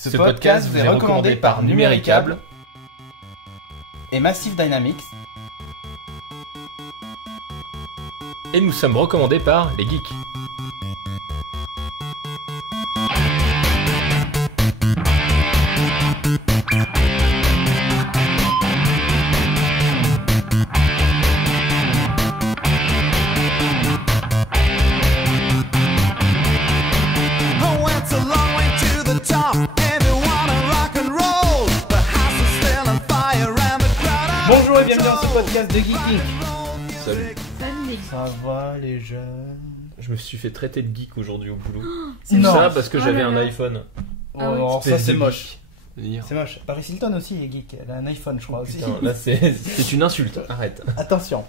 Ce podcast vous est recommandé par Numéricable et Massive Dynamics. Et nous sommes recommandés par les geeks. Bonjour et bienvenue dans ce podcast de Geeking. Salut. Ça va les jeunes? Je me suis fait traiter de geek aujourd'hui au boulot. C'est ça moche. parce que j'avais un iPhone. Oh, non, ça c'est moche. Dire. C'est moche. Paris Hilton aussi est geek. Elle a un iPhone, je crois aussi. Putain, là c'est une insulte. Arrête. Attention.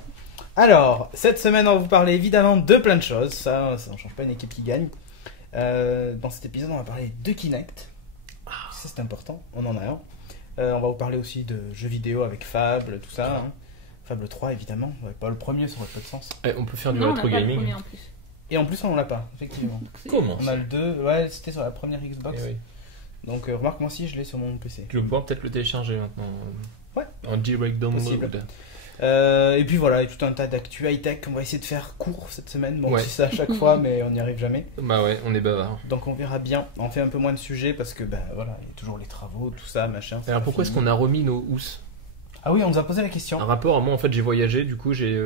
Alors, cette semaine, on va vous parler évidemment de plein de choses. Ça ne change pas une équipe qui gagne. Dans cet épisode, on va parler de Kinect. Ça, c'est important. On en a un. On va vous parler aussi de jeux vidéo avec Fable, tout ça. Hein. Fable 3, évidemment. Ouais, pas le premier, ça aurait pas de sens. On peut faire du Non, rétro on a pas le gaming. premier en plus. Et en plus, on l'a pas, effectivement. Comment On a le 2. Ouais, c'était sur la première Xbox. Eh oui. Donc, remarque, moi aussi, je l'ai sur mon PC. Tu vas pouvoir peut-être le télécharger maintenant. Ouais. En direct download. Possible. Et puis voilà, il y a tout un tas d'actu high-tech. On va essayer de faire court cette semaine. Bon, Ouais. c'est ça à chaque fois, mais on n'y arrive jamais. Bah ouais, on est bavard. Donc on verra bien. On fait un peu moins de sujets parce que, ben voilà, il y a toujours les travaux, tout ça, machin. Alors pourquoi est-ce qu'on a remis nos housses? Ah oui, on nous a posé la question. Un rapport, moi en fait j'ai voyagé, du coup j'ai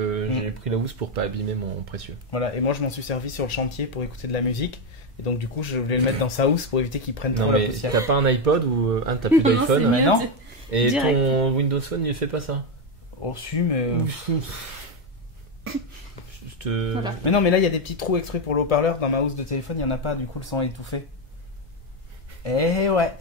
pris la housse pour pas abîmer mon précieux. Voilà, et moi je m'en suis servi sur le chantier pour écouter de la musique. Et donc du coup, je voulais le mettre dans sa housse pour éviter qu'il prenne trop Non la mais poussière. t'as pas un iPod ou t'as plus Non, c'est d'iPhone? mieux, non. Et Direct. ton Windows Phone il fait pas ça? Oh si, mais... Je te... Voilà. Mais non, mais là il y a des petits trous extraits pour le haut-parleur. Dans ma housse de téléphone, il n'y en a pas, du coup le son est étouffé. Eh ouais.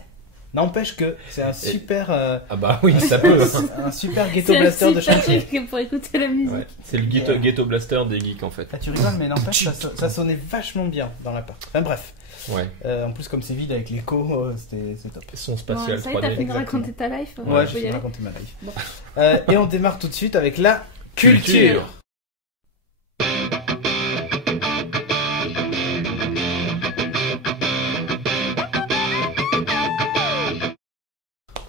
N'empêche que c'est un super... Ah bah oui, ça peut. un super ghetto C'est un blaster de super chantier. truc pour écouter la musique. Ouais, c'est le ghetto blaster des geeks en fait. Ah tu rigoles, mais n'empêche, ça sonnait vachement bien dans l'appart. Enfin bref. Ouais. En plus, comme c'est vide avec l'écho, c'est top. Son Bon, spatial ça y est, t'as 3D. fini de raconter ta life. Ouais, on peut je y vais aller. raconter ma life. Bon. Et on démarre tout de suite avec la culture.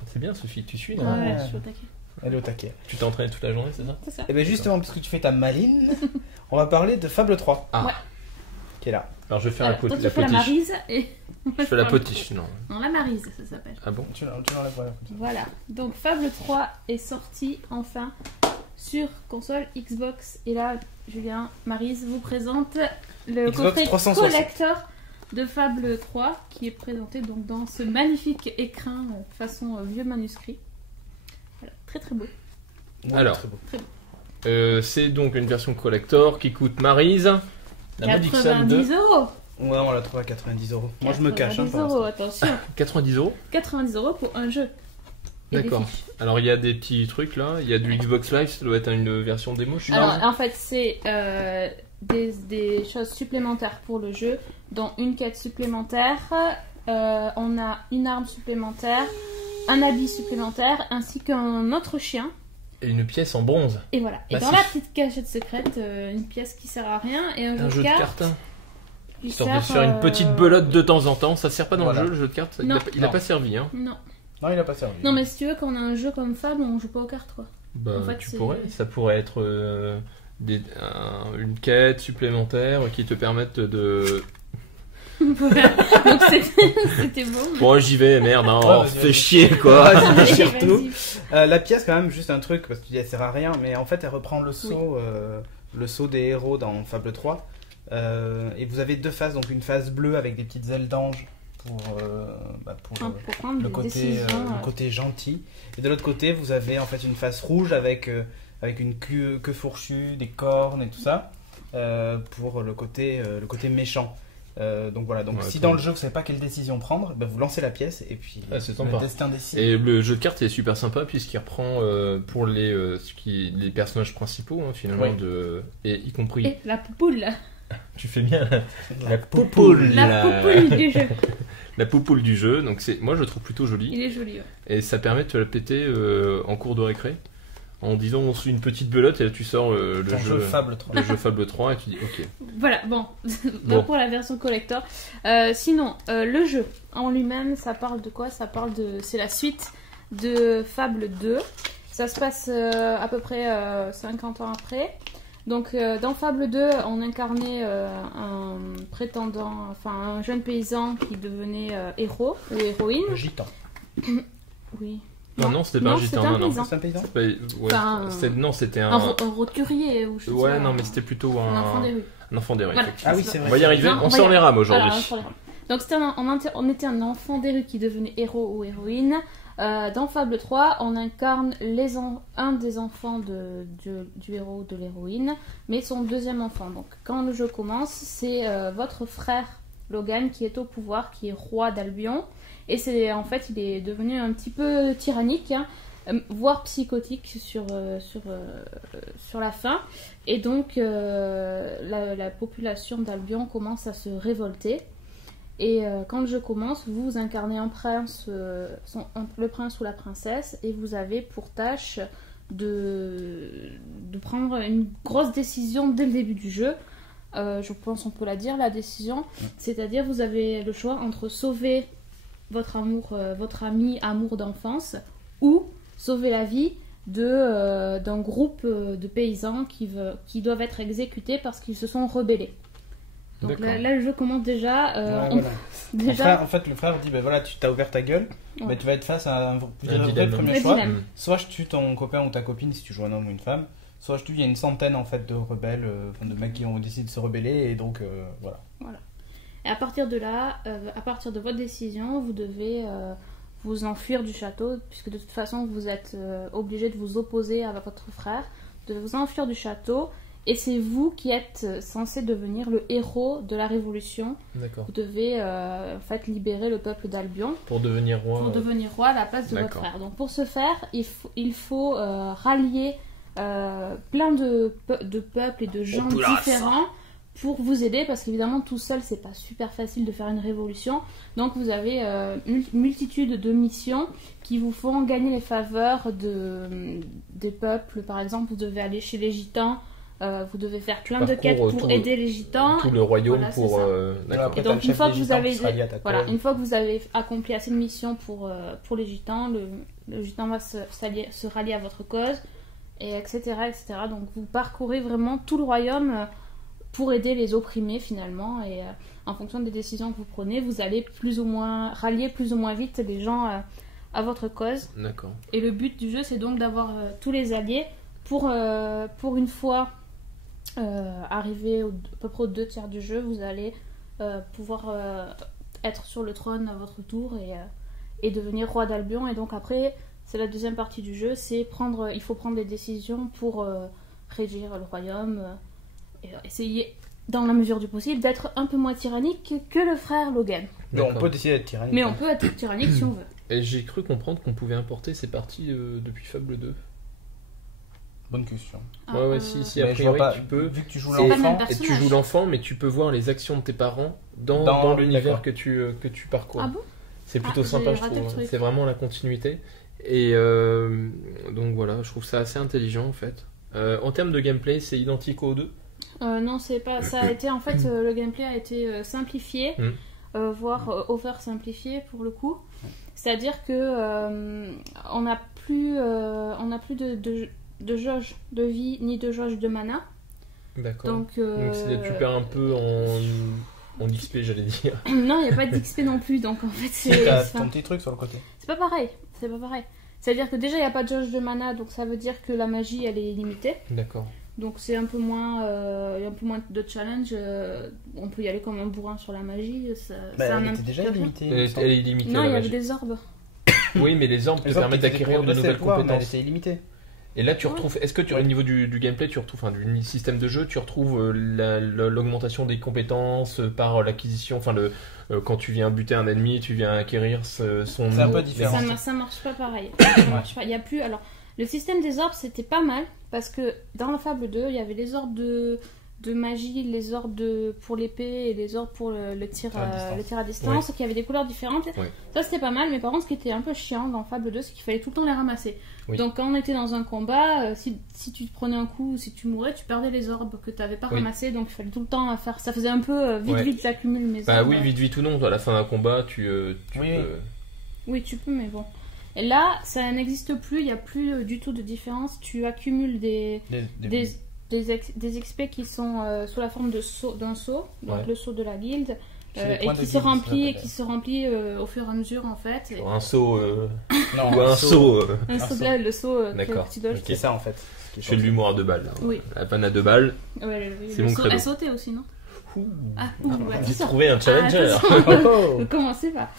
C'est bien Sophie, tu suis là. Ouais, je suis au taquet. Elle est au taquet. Tu t'es entraîné toute la journée, c'est ça? C'est ça. Et bien justement, puisque tu fais ta maline, on va parler de Fable 3, Ah. Ouais. qui est là. Alors je vais faire Alors, toi, la tu fais la potiche. marise et... Je fais la potiche, non. Non, la marise, ça s'appelle. Ah bon? Tu l'enlèves, voilà. Voilà. Donc, Fable 3 est sorti enfin sur console Xbox. Et là, Julien, Maryse vous présente le Xbox coffret 360. collector de Fable 3 qui est présenté donc dans ce magnifique écrin façon vieux manuscrit. Voilà, très très beau. Ouais, Alors. très beau. C'est donc une version collector qui coûte Maryse. La modique somme de 90 €. Ouais, on l'a trouvé à 90 €. Moi, je me cache. Hein, 90 pour €, l'instant. attention. 90 €. 90 € pour un jeu. Et des D'accord. fiches. Alors il y a des petits trucs là, il y a du Xbox Live, ça doit être une version démo, je suis Alors, en fait, c'est des choses supplémentaires pour le jeu, dont une quête supplémentaire, on a une arme supplémentaire, un habit supplémentaire, ainsi qu'un autre chien. Et une pièce en bronze. Et voilà. Et Massif. dans la petite cachette secrète, une pièce qui sert à rien et un jeu de cartes qui Histoire de sert, se faire une petite belote de temps en temps, ça sert pas dans Voilà. le jeu de cartes, Non. il a Non. pas servi hein. Non. Non, il a pas servi. Non, mais si tu veux, quand on a un jeu comme Fable, on joue pas aux cartes, quoi. Bah En fait, tu c'est- pourrais, ça pourrait être une quête supplémentaire qui te permette de... Voilà. Donc c'était bon. mais- Bon j'y vais, merde, hein, Ouais, oh, vas-y, fais vas-y. chier quoi. Vas-y, Allez, déchire vas-y. tout. La pièce, quand même, juste un truc, parce que tu dis elle sert à rien, mais en fait, elle reprend le saut des héros dans Fable 3. Et vous avez deux phases, donc une phase bleue avec des petites ailes d'ange pour Pour prendre le des côté, décisions. le côté gentil. Et de l'autre côté, vous avez en fait une face rouge avec une queue fourchue, des cornes et tout ça, pour le côté méchant. Donc voilà, donc Ouais, si attends. dans le jeu vous savez pas quelle décision prendre, ben vous lancez la pièce et puis Ah, c'est le sympa. destin décide. Et le jeu de cartes est super sympa puisqu'il reprend pour les personnages principaux hein, finalement Oui. et y compris. Et la poupoule. Tu fais bien la poupoule. La poupoule du jeu. La poupoule du jeu, donc moi je le trouve plutôt joli Il est joli, ouais. et ça permet de te la péter en cours de récré. en disant on suit une petite belote et là tu sors le jeu Fable 3. le jeu Fable 3 et tu dis ok. Voilà, bon, Bon. pour la version collector. Sinon, le jeu en lui-même, ça parle de quoi? C'est la suite de Fable 2. Ça se passe à peu près 50 ans après. Donc, dans Fable 2, on incarnait un prétendant, enfin un jeune paysan qui devenait héros ou héroïne. Le gitan. Oui. Non, c'était pas un gitan, non. paysan. C'est un paysan. Ouais, Enfin, c'était Un roturier ou je sais pas. Ouais, non, mais c'était plutôt Un enfant des rues. un enfant des rues. Voilà. effectivement. Ah oui, c'est vrai. On va y arriver, Non, on va sort y les rames aujourd'hui. Voilà, on sort les rames. Donc on était un enfant des rues qui devenait héros ou héroïne. Dans Fable 3, on incarne un des enfants du héros ou de l'héroïne, mais son deuxième enfant. Donc quand le jeu commence, c'est votre frère Logan qui est au pouvoir, qui est roi d'Albion. Et en fait, il est devenu un petit peu tyrannique, hein, voire psychotique sur la fin. Et donc, la population d'Albion commence à se révolter. Et quand le jeu commence, vous incarnez un prince, le prince ou la princesse, et vous avez pour tâche de prendre une grosse décision dès le début du jeu. Je pense on peut la dire, la décision. C'est-à-dire, vous avez le choix entre sauver votre ami amour d'enfance ou sauver la vie d'un groupe de paysans qui doivent être exécutés parce qu'ils se sont rebellés. Donc là, le jeu commence déjà. Voilà. Déjà, En fait, le frère dit voilà, tu t'as ouvert ta gueule, Ouais. mais tu vas être face à un dilemme. premier Le choix. dilemme. Soit je tue ton copain ou ta copine si tu joues un homme ou une femme, soit je tue, il y a une centaine en fait de rebelles, de mecs qui ont décidé de se rebeller, et donc voilà. Et à partir de là, à partir de votre décision, vous devez vous enfuir du château, puisque de toute façon vous êtes obligé de vous opposer à votre frère, de vous enfuir du château, et c'est vous qui êtes censé devenir le héros de la révolution. D'accord. Vous devez en fait libérer le peuple d'Albion Pour devenir roi. pour devenir roi à la place de votre D'accord. frère. Donc pour ce faire, il faut rallier plein de peuples et de gens différents pour vous aider, parce qu'évidemment tout seul c'est pas super facile de faire une révolution. Donc vous avez une multitude de missions qui vous font gagner les faveurs des peuples. Par exemple, vous devez aller chez les gitans, vous devez faire plein de quêtes pour aider les gitans. Tout le royaume Voilà, c'est pour. ça. D'accord. Après, Et donc, t'as le une chef fois des que vous gitans avez qui se rallie à ta Voilà, cause. une fois que vous avez accompli assez de missions pour les gitans, le gitan va se rallier à votre cause, et etc., etc. Donc vous parcourez vraiment tout le royaume pour aider les opprimés finalement, et en fonction des décisions que vous prenez, vous allez rallier plus ou moins vite les gens à votre cause. D'accord. Et le but du jeu, c'est donc d'avoir tous les alliés pour une fois arriver à peu près aux 2/3 du jeu, vous allez pouvoir être sur le trône à votre tour et devenir roi d'Albion. Et donc après, c'est la deuxième partie du jeu, il faut prendre des décisions pour régir le royaume et essayer, dans la mesure du possible, d'être un peu moins tyrannique que le frère Logan. Mais on D'accord. peut décider d'être tyrannique. Mais on peut être tyrannique si on veut. Et j'ai cru comprendre qu'on pouvait importer ces parties depuis Fable 2. Bonne question. Ouais, si, a Mais je vois priori pas, tu peux. vu que tu joues C'est pas le même l'enfant, Et tu personnage. joues l'enfant, mais tu peux voir les actions de tes parents dans Dans- l'univers d'accord. que tu parcours. Ah bon? C'est plutôt Ah, sympa, j'ai je raté trouve. le truc. C'est vraiment la continuité. Et donc voilà, je trouve ça assez intelligent en fait. En termes de gameplay, c'est identique aux deux. Non, c'est pas. Ça a été en fait le gameplay a été simplifié, voire over simplifié pour le coup. C'est-à-dire que on n'a plus de jauge de vie ni de jauge de mana. D'accord. Donc c'est-à-dire que tu perds un peu en XP, j'allais dire. non, il n'y a pas d'XP non plus. Donc en fait t'as c'est ton petit truc sur le côté. pas pareil. C'est pas pareil. C'est-à-dire que déjà il n'y a pas de jauge de mana, donc ça veut dire que la magie elle est limitée. D'accord. Donc c'est un peu moins de challenge. On peut y aller comme un bourrin sur la magie. Ça Elle a était déjà illimitée. Elle est illimitée. Non, la il y avait magie. des orbes. Oui, mais les orbes te permettent d'acquérir de nouvelles Elle compétences. était illimitée. Et là, tu retrouves. Est-ce que Ouais. au niveau du gameplay, tu retrouves, enfin, du système de jeu, tu retrouves l'augmentation des compétences par l'acquisition, enfin, quand tu viens buter un ennemi, tu viens acquérir son. C'est un peu différent. Ça marche pas pareil. Ça marche pas. Il y a plus. Alors, le système des orbes, c'était pas mal parce que dans la Fable 2, il y avait les orbes de de magie, les orbes pour l'épée et les orbes pour le tir à distance, qui avaient des couleurs différentes. Ouais. Ça c'était pas mal, mais par contre ce qui était un peu chiant dans Fable 2, c'est qu'il fallait tout le temps les ramasser. Oui. Donc quand on était dans un combat, si tu te prenais un coup ou si tu mourais, tu perdais les orbes que tu n'avais pas ramassés, donc il fallait tout le temps faire. Ça faisait un peu vite j'accumule mes orbes. Oui, vite ou non, à la fin d'un combat, tu peux... Oui, tu peux, mais bon. Et là, ça n'existe plus, il n'y a plus du tout de différence. Tu accumules des XP qui sont sous la forme d'un sceau, donc le sceau de la guilde, et qui se remplit au fur et à mesure en fait. Un seau Non, ou un seau. Le seau D'accord. que tu dois C'est ça en fait. Je fais de l'humour à 2 balles. Hein. Oui. La panne à 2 balles. C'est mon credo. À sauter aussi, non? J'ai trouvé un challenger. Commencez pas.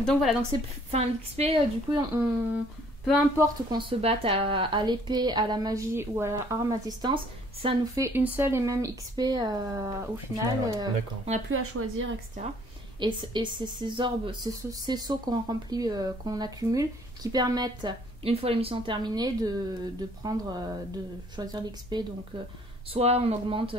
Donc voilà, donc l'XP, du coup, peu importe qu'on se batte à l'épée, à la magie ou à l'arme à distance, ça nous fait une seule et même XP au final. On n'a plus à choisir, etc. Et c'est ces orbes, ces sauts qu'on remplit, qu'on accumule, qui permettent, une fois les missions terminées, de choisir l'XP. Donc, soit on augmente,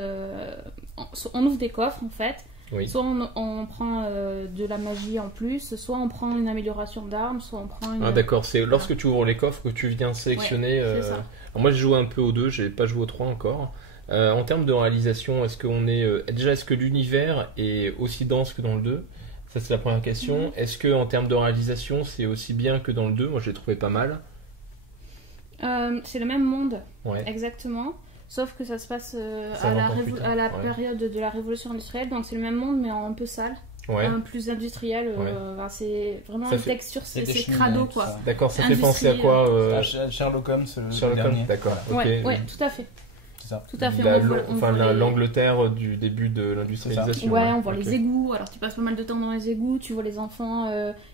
on ouvre des coffres en fait. Oui. Soit on prend de la magie en plus, soit on prend une amélioration d'armes, soit on prend une... Ah d'accord, c'est lorsque tu ouvres les coffres que tu viens sélectionner... c'est ça. Alors moi j'ai joué un peu au 2, j'ai pas joué au 3 encore. En termes de réalisation, est-ce que l'univers est aussi dense que dans le 2 ? Ça c'est la première question. Est-ce que en termes de réalisation c'est aussi bien que dans le 2 ? Moi j'ai trouvé pas mal. C'est le même monde, exactement. Sauf que ça se passe à la période de la révolution industrielle, donc c'est le même monde mais un peu sale, plus industriel. C'est vraiment une texture, c'est crado quoi. D'accord, ça fait penser à quoi Sherlock Holmes, le dernier. D'accord. Ouais, tout à fait. C'est ça. Tout à fait. L'Angleterre du début de l'industrialisation. Ouais, on voit les égouts. Alors tu passes pas mal de temps dans les égouts, tu vois les enfants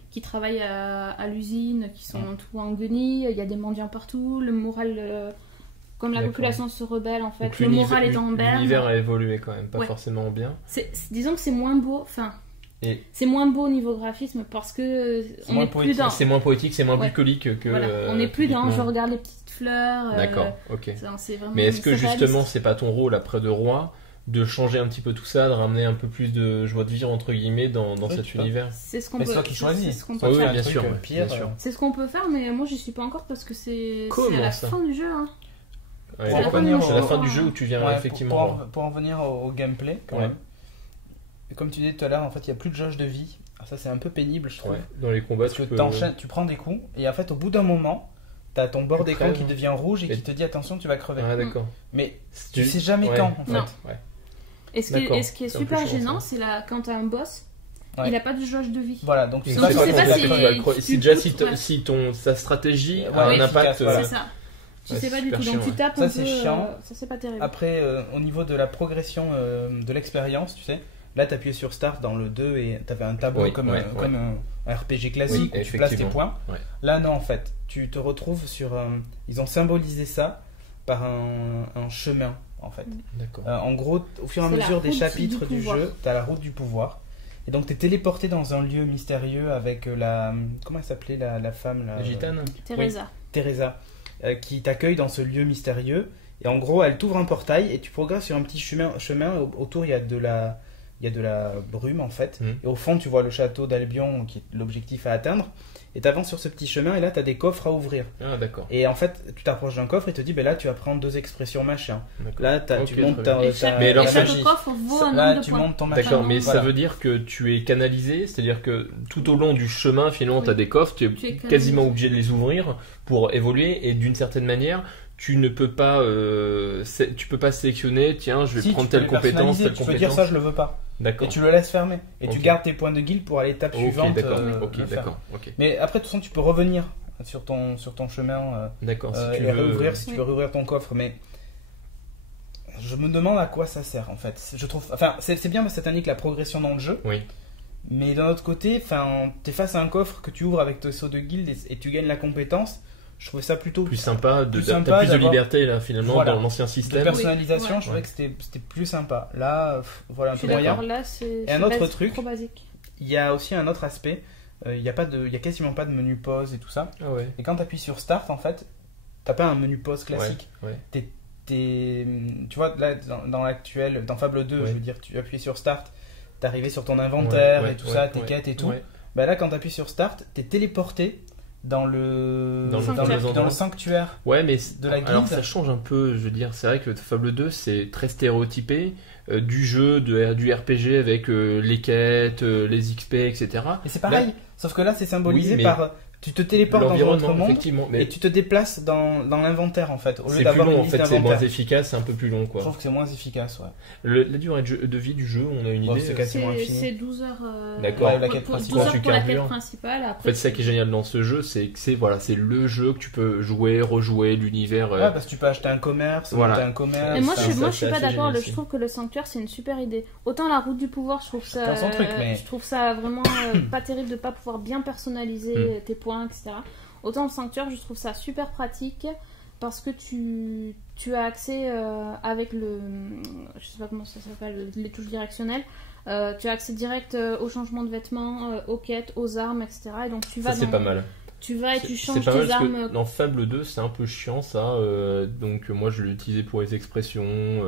qui travaillent à l'usine, qui sont tout en guenilles. Il y a des mendiants partout. Le moral. Comme la population se rebelle, en fait, le moral est en berne. L'univers a évolué quand même, pas forcément bien. Disons que c'est moins beau, c'est moins beau au niveau graphisme parce que on est plus dans... C'est moins poétique, c'est moins bucolique que... Voilà. On n'est plus dans je regarde les petites fleurs. D'accord, ok. Vraiment, mais est-ce que justement, c'est pas ton rôle après de roi de changer un petit peu tout ça, de ramener un peu plus de joie de vivre entre guillemets dans cet univers? C'est ce qu'on peut. C'est toi qui choisis. Oui, bien sûr. C'est ce qu'on peut faire, mais moi j'y suis pas encore parce que c'est à la fin du jeu. C'est la fin du jeu où tu viens effectivement... Pour en venir au gameplay, quand même. Comme tu disais tout à l'heure, en fait, il n'y a plus de jauge de vie. Alors ça, c'est un peu pénible, je trouve. Dans les combats, tu prends des coups, et en fait, au bout d'un moment, tu as ton bord d'écran qui devient rouge et qui te dit attention, tu vas crever. Ah, d'accord. Mais tu sais jamais quand, en fait. Et ce qui est super gênant, c'est quand tu as un boss. Il n'a pas de jauge de vie. Voilà, donc tu sais pas si sa stratégie a un impact. C'est ça. Tu sais pas du tout, donc tu tapes un peu. Ça, c'est chiant. Ça, c'est pas terrible. Après, au niveau de la progression de l'expérience, tu sais, là, tu appuyais sur Start dans le 2 et tu avais un tableau comme un RPG classique où tu places tes points. Là, non, en fait, tu te retrouves sur. Ils ont symbolisé ça par un chemin, en fait. D'accord. En gros, au fur et à mesure des chapitres du jeu, tu as la route du pouvoir. Et donc, tu es téléporté dans un lieu mystérieux avec la. Comment elle s'appelait la femme la gitane Teresa. Qui t'accueille dans ce lieu mystérieux. Et en gros, elle t'ouvre un portail et tu progresses sur un petit chemin. Autour, il y a de la brume, en fait. Et au fond, tu vois le château d'Albion, qui est l'objectif à atteindre. Et tu avances sur ce petit chemin, et là, tu as des coffres à ouvrir. Ah, d'accord. Et en fait, tu t'approches d'un coffre et te dis, là, tu vas prendre 2 expressions machin. D'accord. Là, tu montes ta magie. Coffre vaut un nombre de tu points. montes ton machin. D'accord, mais ça veut dire que tu es canalisé, c'est-à-dire que tout au long du chemin, finalement, tu as des coffres, tu es quasiment obligé de les ouvrir pour évoluer, et d'une certaine manière, tu ne peux pas, sélectionner, tiens, je vais prendre telle compétence, telle compétence. Tu peux dire ça, je le veux pas. D'accord. Et tu le laisses fermer. Et tu gardes tes points de guild pour aller l'étape suivante. D'accord. Mais après, de toute façon, tu peux revenir sur ton chemin. D'accord. Si tu veux rouvrir ton coffre. Mais je me demande à quoi ça sert en fait. Je trouve, c'est bien parce que ça t'indique la progression dans le jeu. Oui. Mais d'un autre côté, t'es face à un coffre que tu ouvres avec tes sauts de guild et tu gagnes la compétence. Je trouvais ça plutôt plus sympa, t'as plus de liberté là finalement dans l'ancien système. De personnalisation, je trouvais que c'était plus sympa. Là, voilà un peu moyen. Et un autre truc, il y a aussi un autre aspect. Il y a quasiment pas de menu pause et tout ça. Ah ouais. Et quand tu appuies sur Start, en fait, t'as pas un menu pause classique. Ouais. T'es tu vois, là, dans l'actuel, dans Fable 2, Ouais. je veux dire, tu appuies sur Start, t'arrivais sur ton inventaire Ouais, et tout ouais, ça, ouais, tes quêtes et tout. ouais. Bah là, quand t'appuies sur Start, t'es téléporté dans le Dans le dans sanctuaire. le sanctuaire. Ouais, mais De la alors guilde. ça change un peu, je veux dire, c'est vrai que Fable 2 c'est très stéréotypé du jeu, du RPG avec les quêtes, les XP, etc. Et c'est pareil, sauf que là, c'est symbolisé Oui, mais par tu te téléportes dans un autre L'environnement, monde effectivement, mais et tu te déplaces dans l'inventaire en fait, au lieu c'est plus d'avoir long une en liste fait, c'est moins d'inventaire. efficace, c'est un peu plus long Je quoi. trouve que c'est moins efficace, ouais. La durée de vie du jeu, on a une Bon, idée. c'est quasiment C'est infini. 12 heures. D'accord. Ouais, la quête pour- 12 principale. heures Tu pour la quête carbures. principale. En fait, c'est ça qui est génial dans ce jeu, c'est que c'est le jeu que tu peux jouer, rejouer, l'univers. Ouais, parce que tu peux acheter un commerce, Voilà. monter un commerce. Et moi, ça, je ça, suis c'est pas assez d'accord. génial Je aussi. trouve que le sanctuaire, c'est une super idée. Autant la route du pouvoir, je trouve ça, Chacun son truc, mais- je trouve ça vraiment pas terrible de pas pouvoir bien personnaliser tes points, etc. Autant le sanctuaire, je trouve ça super pratique parce que tu as accès avec je sais pas comment ça s'appelle, les touches directionnelles. Tu as accès direct au changement de vêtements, aux quêtes, aux armes, etc. Et donc tu vas Ça c'est dans- pas mal. Tu vas et tu C'est changes pas mal tes parce armes. que dans Fable 2 c'est un peu chiant ça, donc moi je l'ai utilisé pour les expressions,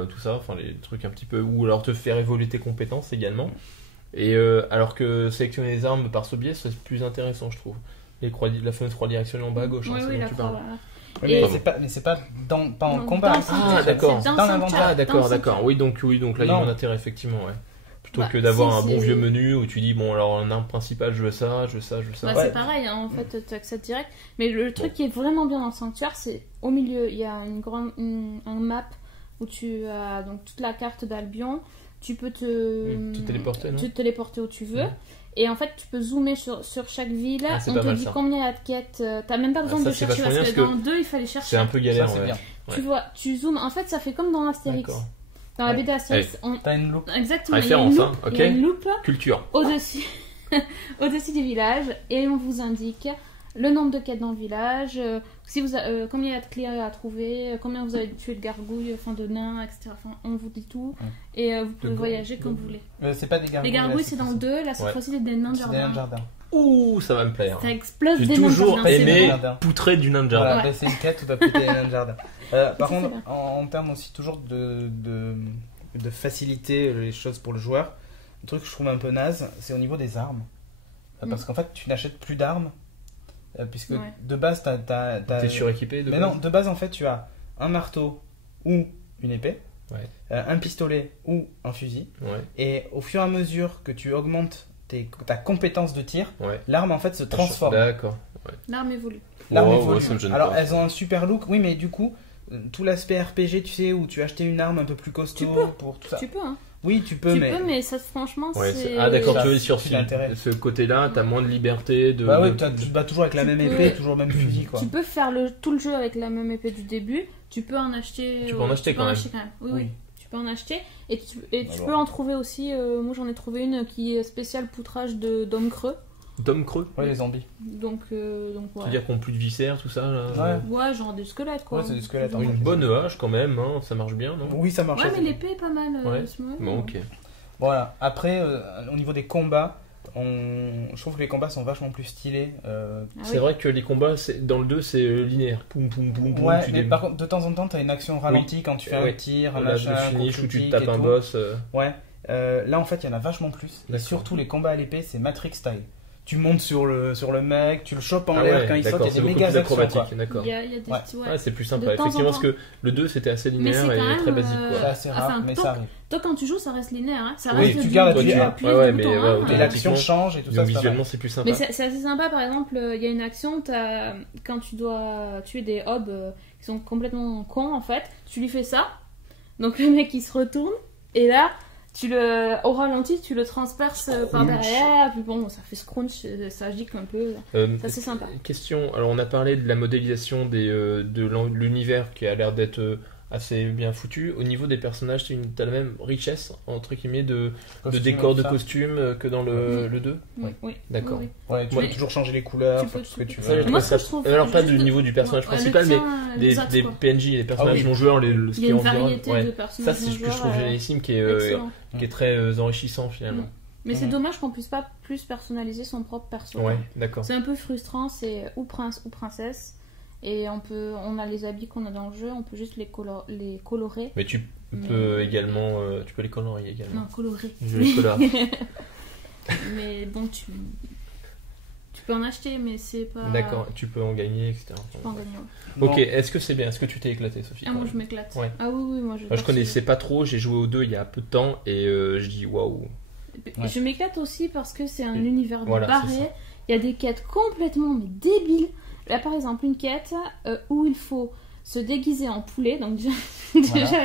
tout ça, enfin les trucs un petit peu, ou alors te faire évoluer tes compétences également. Et alors que sélectionner les armes par ce biais c'est plus intéressant je trouve. La fameuse croix directionnelle en bas à gauche, hein, Oui, c'est oui, dont la tu croix, parles. voilà. Oui, Et- mais c'est pas pas en Non, combat. dans le c'est- sanctuaire, Ah, d'accord. c'est dans Dans le l'inventaire. sanctuaire, Ah d'accord, dans le d'accord. sanctuaire. Oui donc là il y a Non. un intérêt effectivement ouais. Plutôt Bah, que d'avoir si, un bon c'est- vieux menu où tu dis bon alors en arme principale je veux ça, je veux ça, je veux ça. Bah, Ouais. c'est pareil, hein, en fait, tu accèdes direct. Mais le truc qui est vraiment bien dans le sanctuaire, c'est au milieu, il y a un map où tu as donc toute la carte d'Albion. Tu peux Te téléporter, non te téléporter où tu veux. Ouais. Et en fait, tu peux zoomer sur chaque ville. Ah, c'est On pas te mal, dit ça. combien il y a de quêtes. T'as même pas besoin Ah, de ça, le c'est chercher vachement parce bien que parce dans le 2, il fallait chercher. C'est un peu galère Ça, c'est ouais. bien. Tu vois, tu zoomes. En fait, ça fait comme dans Astérix. D'accord. Dans la Ouais. BD Astérix, T'as une loupe. exactement, il y a une Référence, loupe, hein, il y a ok. une loupe Culture. au-dessus au-dessus du village et on vous indique le nombre de quêtes dans le village, si vous combien il y a de clés à trouver, combien vous avez tué de gargouilles, enfin de nains, etc. Enfin, on vous dit tout et vous pouvez voyager comme vous voulez. C'est pas des gargouilles. Les gargouilles là, c'est dans le 2, là cette Ouais. fois-ci c'est des nains de C'est des nains de jardin. jardin. Ouh, ça va me plaire. Ça explose J'ai des nains de toujours jardin. c'est aimé bon. bon. poutrer du nain de jardin. Voilà, Ouais. bah, c'est une quête où t'as pété les nains de jardin. Par Ça, contre, c'est en termes aussi toujours de faciliter les choses pour le joueur, le truc que je trouve un peu naze, c'est au niveau des armes. Parce qu'en fait, tu n'achètes plus d'armes, puisque Ouais. de base, t'as... T'es suréquipé de Mais base non, de base, en fait, tu as un marteau ou une épée, Ouais. un pistolet ou un fusil, Ouais, et au fur et à mesure que tu augmentes ta compétence de tir, ouais. l'arme en fait se transforme. D'accord. L'arme évolue. L'arme Ouais, évolue. ouais, ça me gêne Alors pas. elles ont un super look, oui, mais du coup, tout l'aspect RPG, tu sais, où tu as acheté une arme un peu plus costaud Tu peux. pour tout ça. Tu peux, hein. Oui, tu peux, mais. Ça franchement Ouais, c'est. ah d'accord, Ça, tu veux sur c'est l'intérêt. ce côté-là, t'as moins de liberté de. Bah ouais, de- tu te bats toujours avec la Tu même peux- épée, toujours le même fusil, quoi. Tu peux faire tout le jeu avec la même épée du début. Tu peux en acheter. Tu peux en acheter quand même. Oui, Oui. oui. Tu peux en acheter. Et tu Alors. peux en trouver aussi. Moi, j'en ai trouvé une qui est spéciale poutrage d'hommes creux. D'homme creux. Ouais, les zombies. Donc ouais. C'est-à-dire qu'on plus de viscères, tout ça. Là. Ouais. Ouais, genre des squelettes quoi. Ouais, c'est des squelettes, Ouais, hein. Une bonne hache quand même, hein, ça marche bien, non? Oui, ça marche. mais l'épée est pas mal. Ouais. ce moment. Bon, ok. Voilà. Après, au niveau des combats, je trouve que les combats sont vachement plus stylés. Ah C'est oui. vrai que les combats, dans le 2, c'est linéaire. Poum, poum, poum, poum. Ouais, tu mais dé- par contre, de temps en temps, t'as une action ralentie quand tu fais un Ouais. tir, un Là, machin, le un coup finish où tu critique tapes et un tout. boss. Ouais. Là, en fait, il y en a vachement plus. Et D'accord. surtout, les combats à l'épée, c'est Matrix style. Tu montes sur le mec, tu le chopes en Ah l'air ouais, quand il saute, d'accord, il y a c'est des beaucoup méga plus actions, quoi. acrobatique, d'accord. Il y a des Ouais. petits. Ouais, c'est plus De sympa, temps en effectivement, parce temps. que le 2 c'était assez linéaire c'est et quand même, très basique, C'est quoi. assez rare, Enfin, mais toi- ça arrive. Toi, quand tu joues, ça reste linéaire. Hein. Ça Oui, reste tu du- gardes, tu tu- appuies ouais, sur le mais bouton, ouais, hein, Et automatiquement. l'action change et tout ça, c'est pas mal. Visuellement, c'est plus sympa. Mais c'est assez sympa, par exemple, il y a une action, quand tu dois tuer des hobs qui sont complètement cons en fait, tu lui fais ça, donc le mec il se retourne, et là, au ralenti, tu le transperces par Scrunch. derrière, puis bon, ça fait scrunch, ça gicle un peu, ça c'est sympa. Question, alors on a parlé de la modélisation de l'univers qui a l'air d'être assez bien foutu. Au niveau des personnages, t'as la même richesse, entre guillemets, de Costume, décors, de ça. costumes que dans le 2? Oui. D'accord. Oui, Ouais, tu Ouais. peux toujours changer les couleurs, Tu faire peux- tout ce que tu Ça, j'ai veux. trouvé Moi, ce ça- que je trouve. alors pas du juste- niveau du personnage Ouais, principal, le mais tien, les autres, des quoi. PNJ, les personnages Ah oui. non-joueurs, ce Il y qui a une environne. variété Ouais. de Ça, personnages. c'est ce que je non-joueurs, trouve génialissime, qui est excellent. très enrichissant finalement. Mais c'est Mhm. dommage qu'on puisse pas plus personnaliser son propre perso. Ouais, d'accord. C'est un peu frustrant, c'est ou prince ou princesse. Et on a les habits qu'on a dans le jeu, on peut juste les colorer. Mais tu peux également, tu peux les colorier également. Non, colorer. Je les colore. Mais bon, tu peux en acheter, mais c'est pas... D'accord, tu peux en gagner, etc. Tu peux en gagner, ouais. Ok, Non. est-ce que c'est bien? Est-ce que tu t'es éclaté, Sophie? Ah, moi je m'éclate. Ouais. Ah oui, moi Moi, je connaissais pas trop, j'ai joué aux deux il y a peu de temps et je dis waouh. Ouais. Je m'éclate aussi parce que c'est un Et univers voilà, c'est barré. ça. Il y a des quêtes complètement débiles. Là, par exemple, une quête où il faut se déguiser en poulet, donc déjà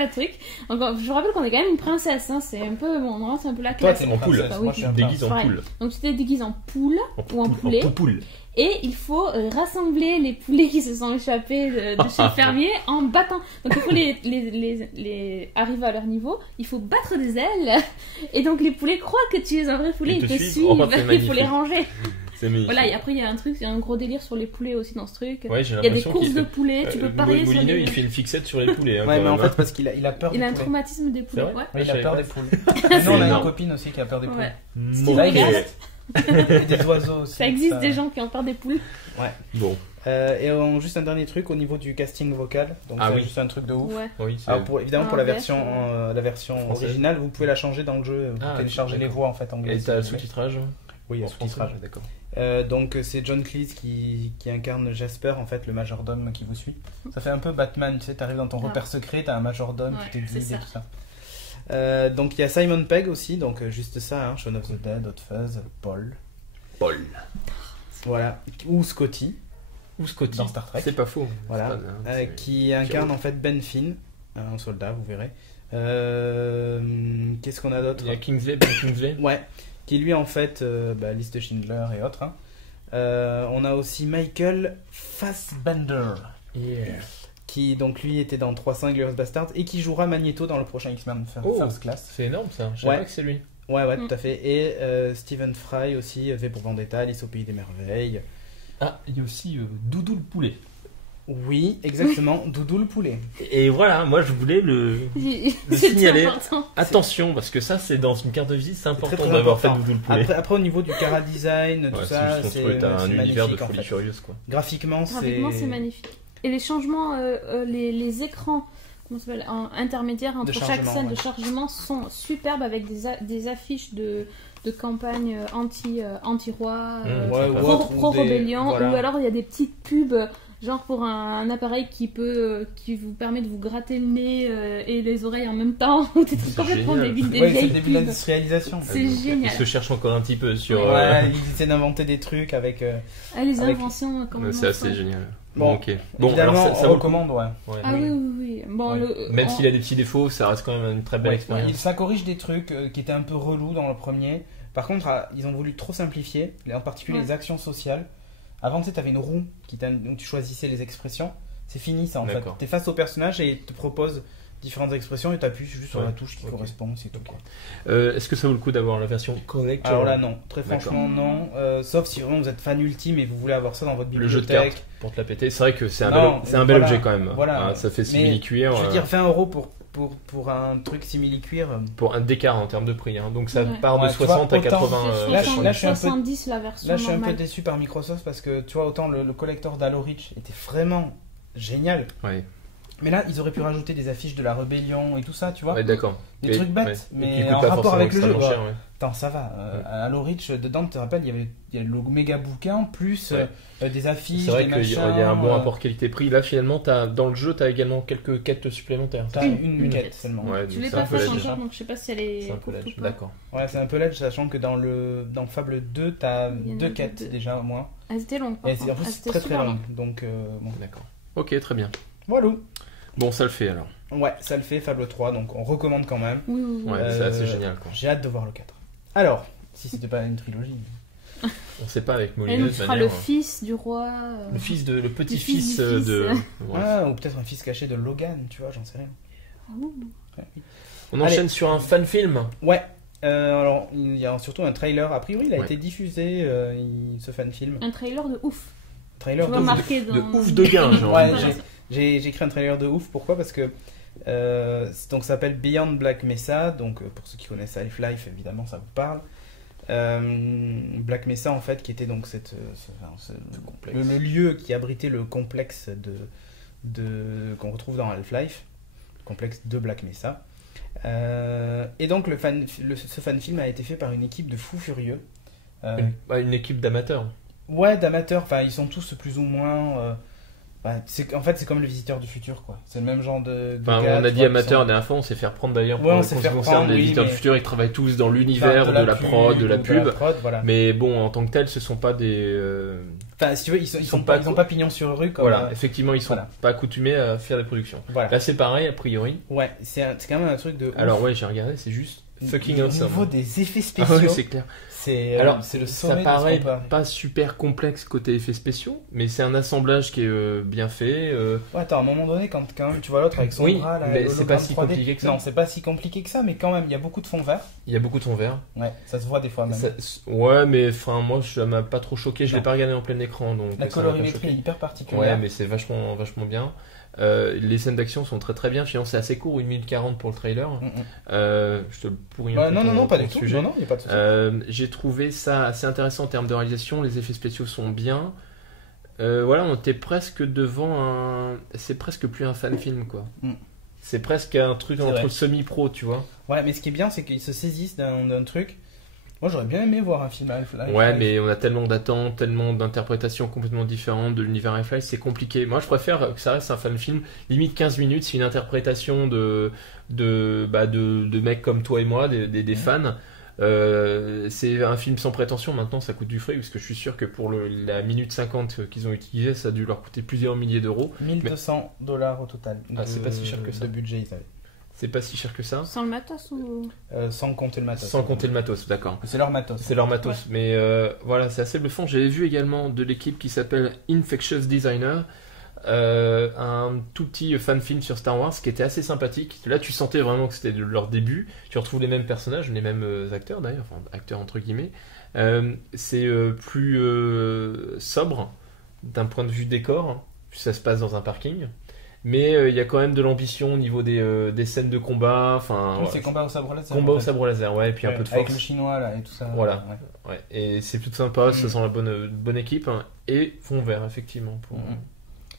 le truc. Donc, je vous rappelle qu'on est quand même une princesse, hein, c'est un peu, bon, non, c'est un peu la Toi, classe. t'es En poule. princesse, Ah moi oui, je suis un Tu te déguises en Pareil. poule. Donc tu te déguises en poule ou en poulet, En poule. et il faut rassembler les poulets qui se sont échappés de chez le fermier en battant. Donc il faut les arriver à leur niveau, il faut battre des ailes, et donc les poulets croient que tu es un vrai poulet, Ils te ils te suivent. suivent, Oh, c'est il faut magnifique. les ranger. C'est magnifique. Voilà, et après il y a un truc, il y a un gros délire sur les poulets aussi dans ce truc. Ouais, j'ai Il y a des l'impression courses qu'il de fait- poulets, tu peux parier sur Moulineux, les... il fait une fixette sur les poulets. Hein, Ouais, quand mais en même, fait, hein. parce qu'il a peur Il des a un poulets. traumatisme des poulets, vrai ouais. Ouais, il Je a savais peur pas. des poules. Maintenant, on a une énorme. copine aussi qui a peur des poules. Ouais. Mon Ça Dieu. existe. Et des oiseaux aussi. Ça existe des gens qui ont peur des poules. Bon, Juste un dernier truc au niveau du casting vocal. Donc, Ah c'est oui. juste un truc de ouf. Ouais. oui, c'est... Alors, évidemment, Ah, pour la VF, version, la version Française. originale, vous pouvez la changer dans le jeu. Vous Ah, téléchargez les d'accord. voix en fait Et anglaises. t'as le si vous voulez. sous-titrage? Oui, il y a En sous-titrage. français, d'accord. Donc c'est John Cleese qui incarne Jasper, en fait, le majordome qui vous suit. Ça fait un peu Batman, tu sais, t'arrives dans ton Ah. repère secret, t'as un majordome Ouais, qui te c'est guide et ça. tout ça. Donc il y a Simon Pegg aussi, donc juste ça, hein, Shaun of the Dead, Hot Fuzz, Paul, Paul. voilà, ou Scotty, Ou Scotty. dans Star Trek, C'est pas faux. voilà, C'est pas- c'est- qui incarne en fait Ben Finn, un soldat, vous verrez. Qu'est-ce qu'on a d'autre? Il y a Kingsley, Ben Kingsley. Ouais, qui lui en fait, liste de Schindler et autres. Hein. On a aussi Michael Fassbender, Yeah. qui donc lui était dans 300 Glorious Bastards et qui jouera Magneto dans le prochain X-Men Oh. First Class. C'est énorme ça. Je savais Ouais. pas que c'est lui. Ouais, Mm. tout à fait. Et Stephen Fry aussi, V pour Vendetta, Alice au Pays des Merveilles. Ah, il y a aussi Doudou le poulet. Oui, exactement, Doudou le poulet. Et voilà, moi je voulais le C'est signaler. important. Attention, parce que ça c'est dans une carte de visite, c'est important très d'avoir fait important. Doudou le poulet. Après, au niveau du cara design, tout Ouais, ça, juste c'est construit, t'as un c'est univers de magnifique en folie fait. furieuse quoi. Graphiquement, Graphiquement, c'est magnifique. Et les changements, les écrans comment ça s'appelle, intermédiaires entre De chaque chargement, scène ouais. de chargement sont superbes avec des affiches de campagne anti-roi, Ouais, ou autre, ou des- pro-rébellion, voilà. ou alors il y a des petites pubs. Genre pour un appareil qui vous permet de vous gratter le nez et les oreilles en même temps. Des trucs C'est complètement génial. débiles, des Ouais, c'est vieilles le début de pubs. l'industrialisation. C'est Donc, génial. Ils se cherchent encore un petit peu sur. Ouais, ils essaient d'inventer des trucs avec. Ah, les Avec- inventions, comment C'est assez génial. Bon, ok. Bon, évidemment, alors ça on vaut le coup. recommande, ouais. Ouais. Ah oui, oui, oui. Bon, Ouais. Même s'il a des petits défauts, ça reste quand même une très belle Ouais, expérience. ça corrige des trucs qui étaient un peu relous dans le premier. Par contre, ils ont voulu trop simplifier, en particulier Ouais. les actions sociales. Avant, tu sais, t'avais une roue où tu choisissais les expressions. C'est fini ça en fait. D'accord. T'es face au personnage et il te propose différentes expressions et t'appuies juste sur Ouais. la touche qui Ok. correspond, c'est tout. Quoi. Est-ce que ça vaut le coup d'avoir la version collector? Alors là, non. Très D'accord. franchement, non. Sauf si vraiment vous êtes fan ultime et vous voulez avoir ça dans votre Le jeu de bibliothèque. cartes pour te la péter, c'est vrai que c'est un Non, bel, c'est un bel voilà. objet quand même. Voilà. Ah, ça fait Mais, simili-cuir. Je veux dire, 20 € pour un truc simili-cuir. Pour un d'écart en termes de prix. Hein. Donc ça Ouais. part de Ouais, tu vois, 60 à autant- 80. Là, je suis un peu- 70 la version Là, je suis un peu normale. déçu par Microsoft parce que tu vois, autant le collector d'Halo Reach était vraiment génial. Ouais, Mais là, ils auraient pu rajouter des affiches de la rébellion et tout ça, tu vois. ouais, d'accord. Des Et- trucs bêtes, ouais. mais Et qui coûtent en pas rapport forcément avec le jeu, extrêmement quoi. cher, ouais. Attends, ça va. À Halo Reach, dedans, tu te rappelles, il y a le méga bouquin, plus Ouais. des affiches, C'est vrai des qu'il y machins. a un bon rapport qualité-prix. Là, finalement, dans le jeu, tu as également quelques quêtes supplémentaires. T'as une Une. quête seulement. Ouais, Je donc l'ai c'est un pas peu fait ledge. encore, donc je sais pas si elle est C'est un peu courte ledge. ou pas. D'accord. Ouais, c'est un peu ledge, sachant que dans Fable 2, t'as Il y en a 2 deux, quêtes deux. déjà au moins. Elles étaient longues. par Et en contre. plus, Elles c'est étaient très très super long. longues. Donc, bon. D'accord. Ok, très bien. Voilà. Bon, ça le fait alors. Ouais, ça le fait, Fable 3, donc on recommande quand même. Oui, oui, oui. Ouais, c'est assez génial. Quoi. J'ai hâte de voir le 4. Alors, si c'était pas une trilogie. On sait pas avec Et Molineux donc, de tu seras manière. le fils du roi. Le petit-fils fils du fils. de. Ouais. Ah, ou peut-être un fils caché de Logan, tu vois, j'en sais rien. Ouh. On enchaîne sur un fan film. Ouais, alors il y a surtout un trailer. A priori, il a Ouais. été diffusé, ce fan film. Un trailer de ouf. Trailer Tu vois de marqué De dans... ouf de gain, genre. Ouais, Voilà. j'ai écrit un trailer de ouf. Pourquoi? Parce que donc ça s'appelle Beyond Black Mesa. Donc pour ceux qui connaissent Half-Life, évidemment, ça vous parle. Black Mesa en fait, qui était donc le lieu qui abritait le complexe qu'on retrouve dans Half-Life, le complexe de Black Mesa. Et donc ce fan film a été fait par une équipe de fous furieux. Une équipe d'amateurs. Ouais, d'amateurs. Enfin, ils sont tous plus ou moins. En fait, c'est comme le Visiteur du futur, quoi. C'est le même genre de gars, on a dit amateur la dernière fois, on s'est fait reprendre d'ailleurs. Ouais, on s'est fait reprendre. Les Visiteurs du futur, ils travaillent tous dans l'univers de la prod, de la pub. Voilà. Mais bon, en tant que tel, ce sont pas des. Enfin, si tu veux, ils sont pas pignon sur rue. Comme, voilà, effectivement, ils sont pas accoutumés à faire des productions. Voilà. Là, c'est pareil, a priori. Ouais, c'est quand même un truc de. Alors, ouais, j'ai regardé, c'est juste fucking awesome. Au niveau des effets spéciaux. Ah ouais, c'est clair. Alors, c'est le sommet. Ça paraît pas super complexe côté effets spéciaux, mais c'est un assemblage qui est bien fait. Ouais, attends, à un moment donné, quand même, tu vois l'autre avec son bras, là, mais c'est pas si compliqué que ça. Non, c'est pas si compliqué que ça, mais quand même, il y a beaucoup de fond vert. Il y a beaucoup de fond vert. Ouais, ça se voit des fois même. Ouais, mais enfin, moi, ça m'a pas trop choqué. Je l'ai pas regardé en plein écran, donc. La colorimétrie est hyper particulière. Ouais, mais c'est vachement bien. Les scènes d'action sont très très bien. Finalement, c'est assez court, 1 minute 40 pour le trailer. Je te pourris un peu non, pas du tout. Non, il n'y a pas de souci. J'ai trouvé ça assez intéressant en termes de réalisation. Les effets spéciaux sont bien. Voilà, on était presque devant c'est presque plus un fan film, quoi. C'est presque un truc entre semi-pro, tu vois. Ouais, mais ce qui est bien, c'est qu'ils se saisissent d'un truc. Moi, j'aurais bien aimé voir un film Half-Life. Ouais, mais on a tellement d'attentes, tellement d'interprétations complètement différentes de l'univers Half-Life, c'est compliqué. Moi, je préfère que ça reste un fan film. Limite 15 minutes, c'est une interprétation de mecs comme toi et moi, des fans. C'est un film sans prétention. Maintenant, ça coûte du fric, parce que je suis sûr que pour la minute 50 qu'ils ont utilisé, ça a dû leur coûter plusieurs milliers d'euros. $1 200 au total. C'est pas si cher que ça. De budget, ils avaient. C'est pas si cher que ça. Sans le matos ou sans compter le matos. Sans compter le matos, d'accord. C'est leur matos. C'est leur matos. Ouais. Mais voilà, c'est assez bluffant. J'avais vu également de l'équipe qui s'appelle Infectious Designer, un tout petit fan film sur Star Wars qui était assez sympathique. Là, tu sentais vraiment que c'était leur début. Tu retrouves les mêmes personnages, les mêmes acteurs d'ailleurs, enfin acteurs entre guillemets. C'est plus sobre d'un point de vue décor. Ça se passe dans un parking. Mais il y a quand même de l'ambition au niveau des scènes de combat. Enfin, c'est combat au sabre laser. Combat au sabre laser, ouais, et puis un peu de force. Avec le chinois là et tout ça. Voilà, ouais. Et c'est tout sympa, ça sent la bonne équipe. Hein, et fond vert, effectivement.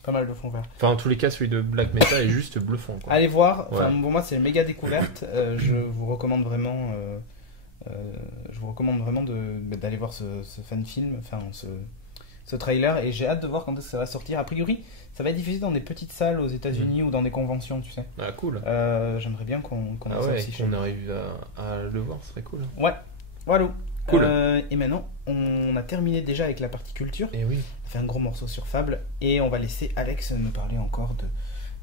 Pas mal de fond vert. Enfin, en tous les cas, celui de Black Mesa est juste bluffant, quoi. Allez voir, pour moi c'est une méga découverte. Je vous recommande vraiment d'aller voir ce fan film, enfin ce trailer, et j'ai hâte de voir quand ça va sortir. A priori, ça va être diffusé dans des petites salles aux États-Unis ou dans des conventions, tu sais. Ah, cool. J'aimerais bien qu'on arrive à le voir, ce serait cool. Ouais, voilà. Cool. Et maintenant, on a terminé déjà avec la partie culture. Et oui. On a fait un gros morceau sur Fable et on va laisser Alex nous parler encore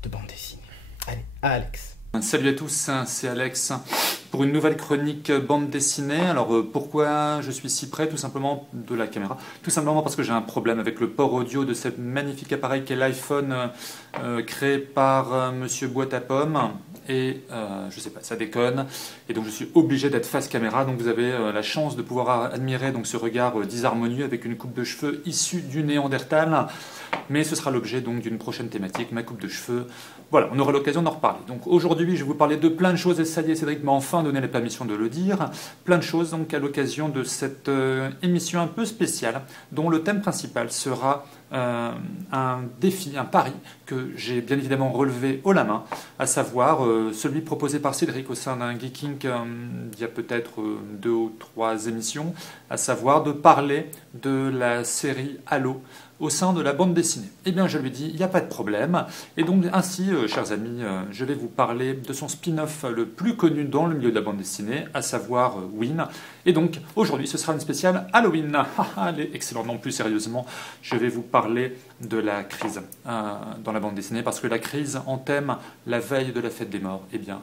de bande dessinée. Allez, Alex. Salut à tous, c'est Alex pour une nouvelle chronique bande dessinée. Alors pourquoi je suis si près? Tout simplement de la caméra. Tout simplement parce que j'ai un problème avec le port audio de ce magnifique appareil qu'est l'iPhone créé par Monsieur Boîte à Pommes. Et je sais pas, ça déconne. Et donc je suis obligé d'être face caméra. Donc vous avez la chance de pouvoir admirer donc ce regard disharmonieux avec une coupe de cheveux issue du Néandertal. Mais ce sera l'objet donc d'une prochaine thématique, ma coupe de cheveux. Voilà, on aura l'occasion d'en reparler. Donc aujourd'hui, je vais vous parler de plein de choses, et ça y est, Cédric m'a enfin donné la permission de le dire. Plein de choses donc à l'occasion de cette émission un peu spéciale, dont le thème principal sera un défi, un pari que j'ai bien évidemment relevé haut la main, à savoir celui proposé par Cédric au sein d'un Geeking il y a peut-être 2 ou 3 émissions, à savoir de parler de la série Halo au sein de la bande dessinée. Eh bien, je lui ai dit, il n'y a pas de problème. Et donc, ainsi, chers amis, je vais vous parler de son spin-off le plus connu dans le milieu de la bande dessinée, à savoir Win. Et donc, aujourd'hui, ce sera une spéciale Halloween. Elle est excellente. Non, plus sérieusement, je vais vous parler de la crise dans la bande dessinée, parce que la crise en thème la veille de la fête des morts, eh bien,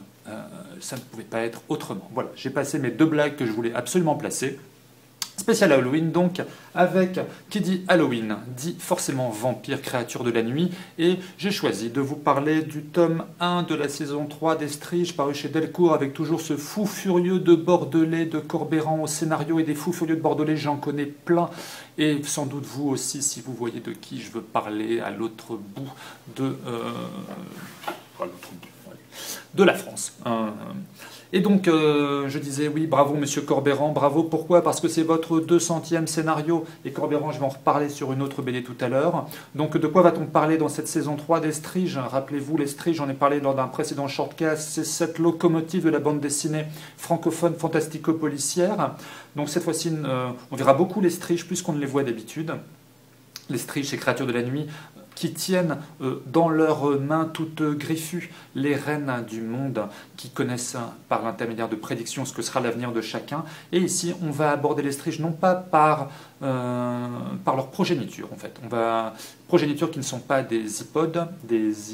ça ne pouvait pas être autrement. Voilà, j'ai passé mes 2 blagues que je voulais absolument placer. Spécial Halloween donc, avec qui dit Halloween dit forcément vampire, créature de la nuit, et j'ai choisi de vous parler du tome 1 de la saison 3 d'Estrige, paru chez Delcourt, avec toujours ce fou furieux de Bordelais, de Corbéran au scénario, et des fous furieux de Bordelais, j'en connais plein, et sans doute vous aussi, si vous voyez de qui je veux parler à l'autre bout de la France. Et donc, je disais, oui, bravo Monsieur Corbeyran, bravo. Pourquoi? Parce que c'est votre 200e scénario. Et Corbeyran, je vais en reparler sur une autre BD tout à l'heure. Donc, de quoi va-t-on parler dans cette saison 3 des Striges? Rappelez-vous, les Striges, j'en ai parlé lors d'un précédent shortcast. C'est cette locomotive de la bande dessinée francophone fantastico-policière. Donc, cette fois-ci, on verra beaucoup les Striges, plus qu'on ne les voit d'habitude. Les Striges, ces créatures de la nuit qui tiennent dans leurs mains toutes griffues les rênes du monde, qui connaissent par l'intermédiaire de prédictions ce que sera l'avenir de chacun. Et ici, on va aborder les Striges non pas par leur progéniture, en fait. Progéniture qui ne sont pas des iPods, des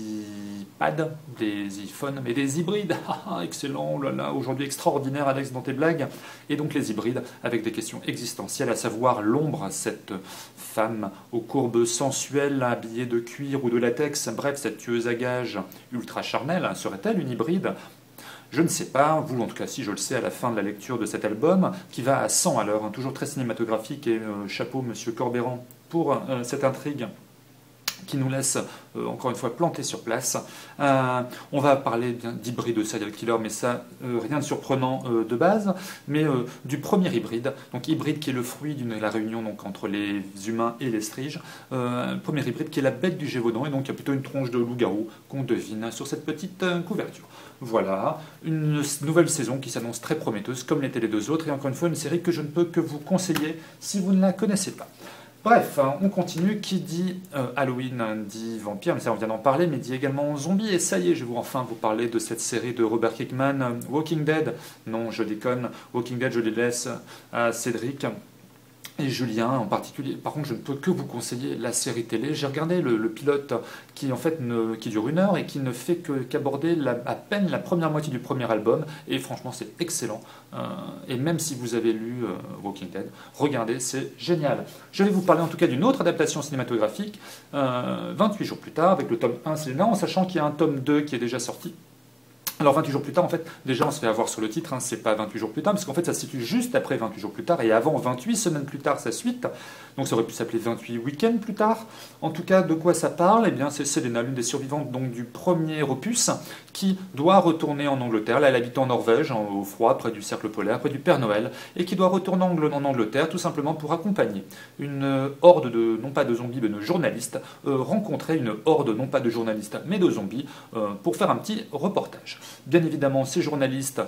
iPads, des iPhones, mais des hybrides. Excellent, oh là là, aujourd'hui extraordinaire, Alex, dans tes blagues. Et donc les hybrides avec des questions existentielles, à savoir l'ombre, cette femme aux courbes sensuelles, habillée de cuir ou de latex, bref, cette tueuse à gages ultra charnelle, serait-elle une hybride? Je ne sais pas, vous en tout cas si je le sais à la fin de la lecture de cet album, qui va à 100 à l'heure, hein, toujours très cinématographique, et chapeau Monsieur Corbeyran pour cette intrigue qui nous laisse encore une fois plantés sur place. On va parler d'hybride de serial killer, mais ça, rien de surprenant de base, mais du premier hybride, donc hybride qui est le fruit de la réunion donc, entre les humains et les Striges, premier hybride qui est la bête du Gévaudan, et donc il y a plutôt une tronche de loup-garou qu'on devine sur cette petite couverture. Voilà, une nouvelle saison qui s'annonce très prometteuse, comme l'étaient les deux autres, et encore une fois une série que je ne peux que vous conseiller si vous ne la connaissez pas. Bref, on continue. Qui dit Halloween dit vampire, mais ça on vient d'en parler, mais dit également zombie. Et ça y est, je vais enfin vous parler de cette série de Robert Kirkman, Walking Dead. Non, je déconne. Walking Dead, je les laisse à Cédric et Julien en particulier. Par contre, je ne peux que vous conseiller la série télé. J'ai regardé le pilote qui en fait qui dure 1 heure et qui ne fait qu'aborder à peine la première moitié du premier album. Et franchement, c'est excellent. Et même si vous avez lu Walking Dead, regardez, c'est génial. Je vais vous parler en tout cas d'une autre adaptation cinématographique, 28 jours plus tard, avec le tome 1, c'est là, en sachant qu'il y a un tome 2 qui est déjà sorti. Alors 28 jours plus tard, en fait, déjà on se fait avoir sur le titre, hein, c'est pas 28 jours plus tard, parce qu'en fait ça se situe juste après 28 jours plus tard, et avant 28 semaines plus tard sa suite, donc ça aurait pu s'appeler 28 week-ends plus tard. En tout cas, de quoi ça parle? Eh bien c'est Selena, l'une des survivantes donc, du premier opus, qui doit retourner en Angleterre. Là elle habite en Norvège, au froid, près du cercle polaire, près du Père Noël, et qui doit retourner en Angleterre tout simplement pour accompagner une horde non pas de zombies, mais de journalistes, rencontrer une horde non pas de journalistes, mais de zombies, pour faire un petit reportage. Bien évidemment, ces journalistes,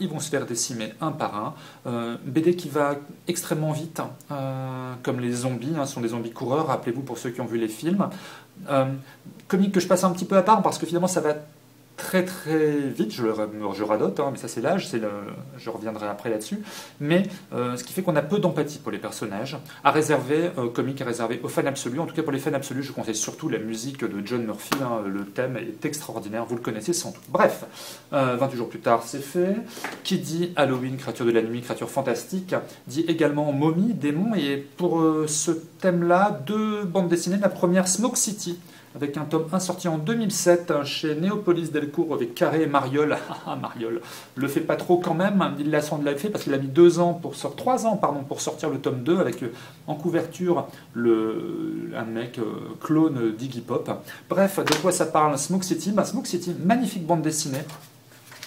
ils vont se faire décimer un par un. BD qui va extrêmement vite, comme les zombies, ce sont des zombies coureurs, rappelez-vous pour ceux qui ont vu les films. Comique que je passe un petit peu à part, parce que finalement ça va très très vite, je radote, mais ça c'est l'âge, je reviendrai après là-dessus, mais ce qui fait qu'on a peu d'empathie pour les personnages, comique à réserver aux fans absolus. En tout cas pour les fans absolus, je conseille surtout la musique de John Murphy, le thème est extraordinaire, vous le connaissez sans doute. Bref, 28 jours plus tard c'est fait. Qui dit Halloween, créature de la nuit, créature fantastique, dit également momie, démon, et pour ce thème-là, 2 bandes dessinées. La première, Smoke City, avec un tome 1 sorti en 2007 chez Néopolis Delcourt avec Carré et Mariol. Mariol le fait pas trop quand même, il l'a fait parce qu'il a mis 3 ans pour sortir le tome 2 avec en couverture un mec clone d'Iggy Pop. Bref, de quoi ça parle Smoke City? Smoke City, magnifique bande dessinée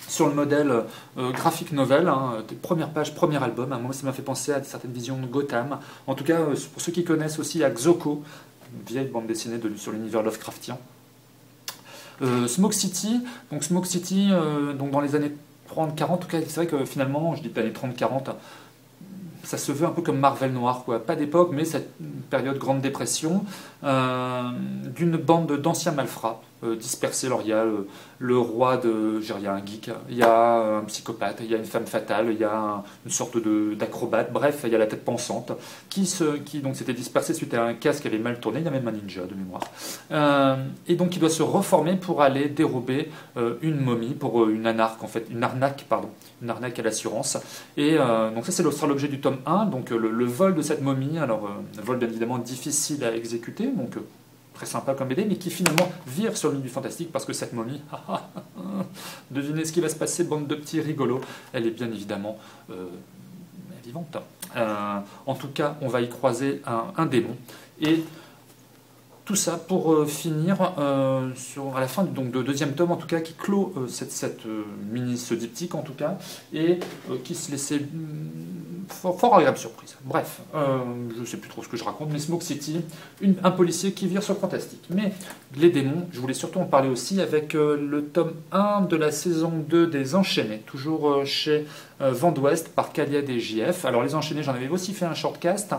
sur le modèle graphic novel, des premières pages, premier album. Moi, ça m'a fait penser à certaines visions de Gotham. En tout cas, pour ceux qui connaissent aussi à Xoko, une vieille bande dessinée sur l'univers Lovecraftien. Smoke City, donc dans les années 30-40, en tout cas, c'est vrai que finalement, je dis années 30-40, ça se veut un peu comme Marvel noir, quoi. Pas d'époque, mais cette période Grande Dépression, d'une bande d'anciens malfrats dispersés. Alors il y a le roi il y a un geek, il y a un psychopathe, il y a une femme fatale, il y a une sorte d'acrobate, bref, il y a la tête pensante, qui donc s'était dispersé suite à un casque qui avait mal tourné, il y a même un ninja de mémoire. Et donc il doit se reformer pour aller dérober une momie, pour une arnaque à l'assurance. Et donc ça sera l'objet du tome 1, donc le vol de cette momie, alors un vol bien évidemment difficile à exécuter, donc très sympa comme BD, mais qui finalement vire sur le milieu du fantastique parce que cette momie, devinez ce qui va se passer, bande de petits rigolos, elle est bien évidemment vivante. En tout cas, on va y croiser un démon. Et Tout ça pour finir à la fin donc, de deuxième tome, en tout cas, qui clôt cette mini, ce diptyque, en tout cas, et qui se laissait fort agréable surprise. Bref, je ne sais plus trop ce que je raconte, mais Smoke City, un policier qui vire sur le fantastique. Mais les démons, je voulais surtout en parler aussi avec le tome 1 de la saison 2 des Enchaînés, toujours chez Vent d'Ouest par Caliad et JF. Alors les Enchaînés, j'en avais aussi fait un shortcast.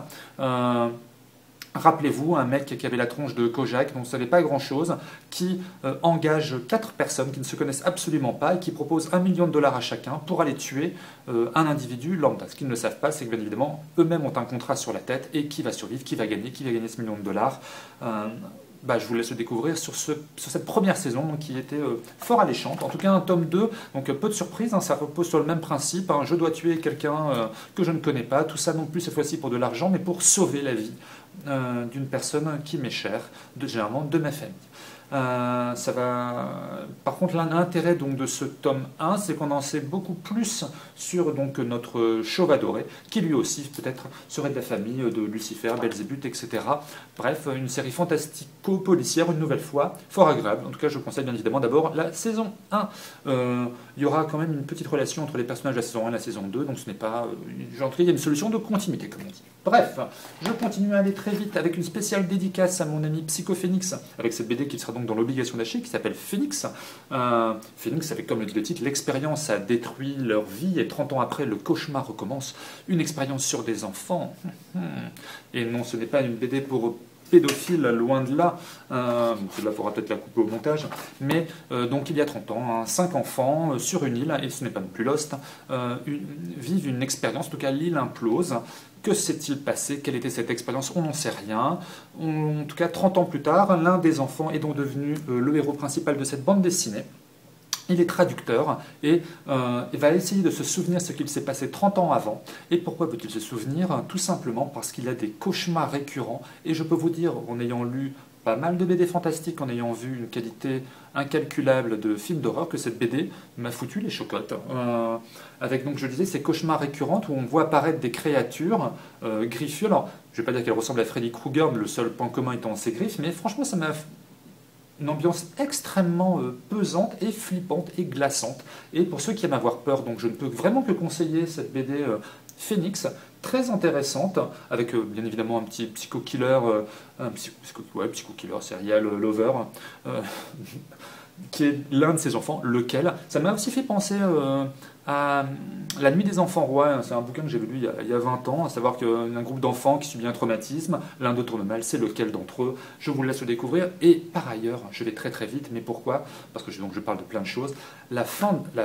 Rappelez-vous, un mec qui avait la tronche de Kojak, dont on ne savait pas grand-chose, qui engage 4 personnes qui ne se connaissent absolument pas et qui propose $1 million à chacun pour aller tuer un individu lambda. Ce qu'ils ne savent pas, c'est que bien évidemment, eux-mêmes ont un contrat sur la tête et qui va survivre, qui va gagner ce $1 million. Je vous laisse le découvrir sur cette première saison donc, qui était fort alléchante. En tout cas, un tome 2, donc peu de surprises, ça repose sur le même principe. Je dois tuer quelqu'un que je ne connais pas, tout ça non plus cette fois-ci pour de l'argent, mais pour sauver la vie d'une personne qui m'est chère, généralement de ma famille. Ça va... Par contre, l'intérêt donc, de ce tome 1, c'est qu'on en sait beaucoup plus sur donc, notre chauve adoré, qui lui aussi peut-être serait de la famille de Lucifer, Belzébuth, etc. Bref, une série fantastico-policière, une nouvelle fois, fort agréable. En tout cas, je conseille bien évidemment d'abord la saison 1. Il y aura quand même une petite relation entre les personnages de la saison 1 et la saison 2, donc ce n'est pas... il y a une solution de continuité, comme on dit. Bref, je continue à aller très vite avec une spéciale dédicace à mon ami Psychophénix, avec cette BD qui sera donc dans l'obligation d'acheter, qui s'appelle Phoenix. Phoenix, avec comme le dit le titre, l'expérience a détruit leur vie et 30 ans après, le cauchemar recommence. Une expérience sur des enfants. Et non, ce n'est pas une BD pour pédophiles, loin de là. Là, il faudra peut-être la couper au montage. Mais donc, il y a 30 ans, 5 enfants sur une île, et ce n'est pas non plus Lost, vivent une expérience, en tout cas l'île implose. Que s'est-il passé? Quelle était cette expérience? On n'en sait rien. En tout cas, 30 ans plus tard, l'un des enfants est donc devenu le héros principal de cette bande dessinée. Il est traducteur et il va essayer de se souvenir ce qu'il s'est passé 30 ans avant. Et pourquoi veut-il se souvenir? Tout simplement parce qu'il a des cauchemars récurrents. Et je peux vous dire, en ayant lu pas mal de BD fantastiques, en ayant vu une qualité incalculable de films d'horreur, que cette BD m'a foutu les chocottes. Avec, donc, je disais, ces cauchemars récurrents où on voit apparaître des créatures griffues. Alors, je ne vais pas dire qu'elles ressemblent à Freddy Krueger, le seul point commun étant ses griffes, mais franchement, ça m'a une ambiance extrêmement pesante et flippante et glaçante. Et pour ceux qui aiment avoir peur, donc je ne peux vraiment que conseiller cette BD Phoenix, très intéressante, avec bien évidemment un petit psycho-killer, psycho-killer, serial lover, qui est l'un de ses enfants, lequel. Ça m'a aussi fait penser à La Nuit des Enfants Rois, c'est un bouquin que j'ai lu il y a 20 ans, à savoir qu'un groupe d'enfants qui subit un traumatisme, l'un d'eux tourne mal, c'est lequel d'entre eux? Je vous laisse le découvrir. Et par ailleurs, je vais très très vite, mais pourquoi? Parce que je parle de plein de choses. La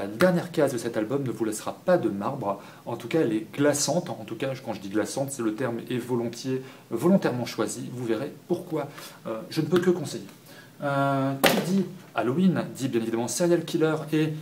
dernière case de cet album ne vous laissera pas de marbre, en tout cas elle est glaçante, en tout cas quand je dis glaçante, c'est le terme est volontairement choisi, vous verrez pourquoi. Je ne peux que conseiller. Qui dit Halloween dit bien évidemment serial killer, et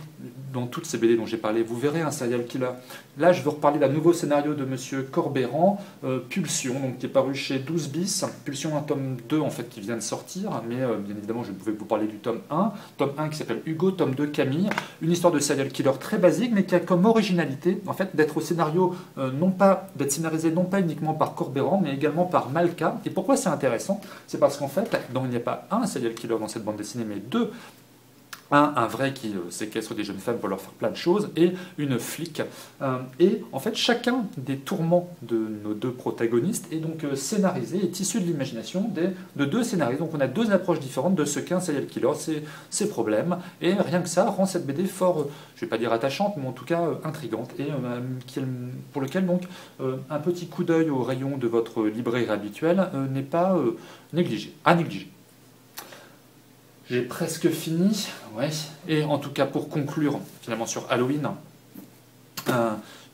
dans toutes ces BD dont j'ai parlé, vous verrez un serial killer. Là, je veux reparler d'un nouveau scénario de Monsieur Corbeyran, Pulsion, donc, qui est paru chez 12 bis. Pulsion, un tome 2 en fait qui vient de sortir, mais bien évidemment, je ne pouvais que vous parler du tome 1. Tome 1 qui s'appelle Hugo, tome 2 Camille. Une histoire de serial killer très basique, mais qui a comme originalité en fait d'être au scénario, d'être scénarisé non pas uniquement par Corbeyran, mais également par Malka. Et pourquoi c'est intéressant? C'est parce qu'en fait, il n'y a pas un serial killer dans cette bande dessinée, mais deux. Un vrai qui séquestre des jeunes femmes pour leur faire plein de choses, et une flic. Et en fait, chacun des tourments de nos deux protagonistes est donc scénarisé, est issu de l'imagination de deux scénaristes. Donc on a deux approches différentes de ce qu'un serial killer, ses problèmes, et rien que ça rend cette BD fort, je ne vais pas dire attachante, mais en tout cas intrigante, et pour lequel donc un petit coup d'œil au rayon de votre librairie habituelle n'est pas négligé, à négliger. J'ai presque fini, ouais. Et en tout cas pour conclure finalement sur Halloween,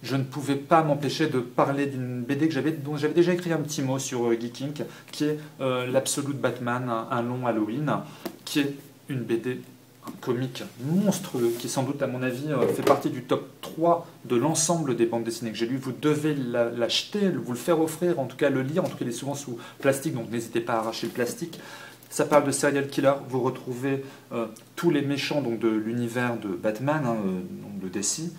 je ne pouvais pas m'empêcher de parler d'une BD dont j'avais déjà écrit un petit mot sur Geek Inc, qui est l'Absolute Batman, un long Halloween, qui est une BD, un comique monstrueux, qui sans doute à mon avis fait partie du top 3 de l'ensemble des bandes dessinées que j'ai lues. Vous devez l'acheter, vous le faire offrir, en tout cas le lire, en tout cas il est souvent sous plastique, donc n'hésitez pas à arracher le plastique. Ça parle de serial killer, vous retrouvez tous les méchants donc, de l'univers de Batman, de DC,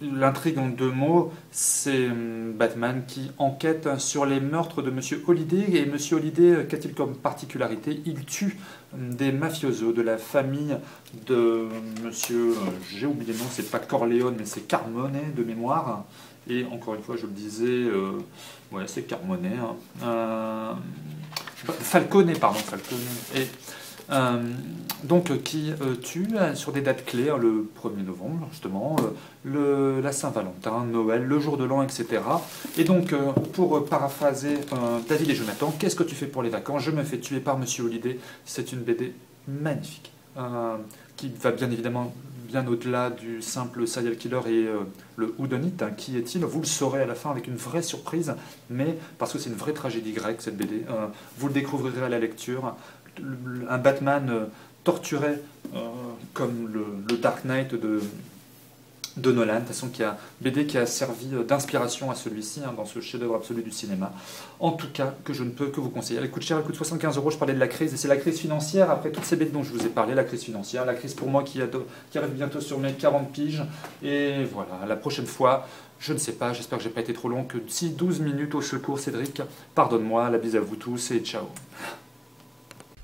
l'intrigue en 2 mots, c'est Batman qui enquête sur les meurtres de Monsieur Holiday. Et Monsieur Holiday, qu'a-t-il comme particularité? Il tue des mafiosos de la famille de Monsieur, j'ai oublié le nom, c'est pas Corleone, mais c'est Carmone de mémoire. Et encore une fois, je le disais, ouais, c'est Carmone. Falcone, pardon, Falcone. Et donc qui tue sur des dates clés, le 1er novembre justement, la Saint-Valentin, Noël, le jour de l'an, etc. Et donc pour paraphraser David et Jonathan, qu'est-ce que tu fais pour les vacances? Je me fais tuer par Monsieur Holiday. C'est une BD magnifique qui va bien évidemment bien au-delà du simple serial killer et le whodunit. Qui est-il? Vous le saurez à la fin avec une vraie surprise, mais parce que c'est une vraie tragédie grecque cette BD. Vous le découvrirez à la lecture. Un Batman torturé comme le Dark Knight de Nolan, de toute façon BD qui a servi d'inspiration à celui-ci dans ce chef-d'œuvre absolu du cinéma. En tout cas, que je ne peux que vous conseiller. Elle coûte cher, elle coûte 75 €. Je parlais de la crise, et c'est la crise financière, après toutes ces BD dont je vous ai parlé, la crise financière, la crise pour moi qui arrive bientôt sur mes 40 piges. Et voilà, la prochaine fois, je ne sais pas, j'espère que j'ai pas été trop long, que d'ici 12 minutes au secours, Cédric, pardonne-moi, la bise à vous tous et ciao.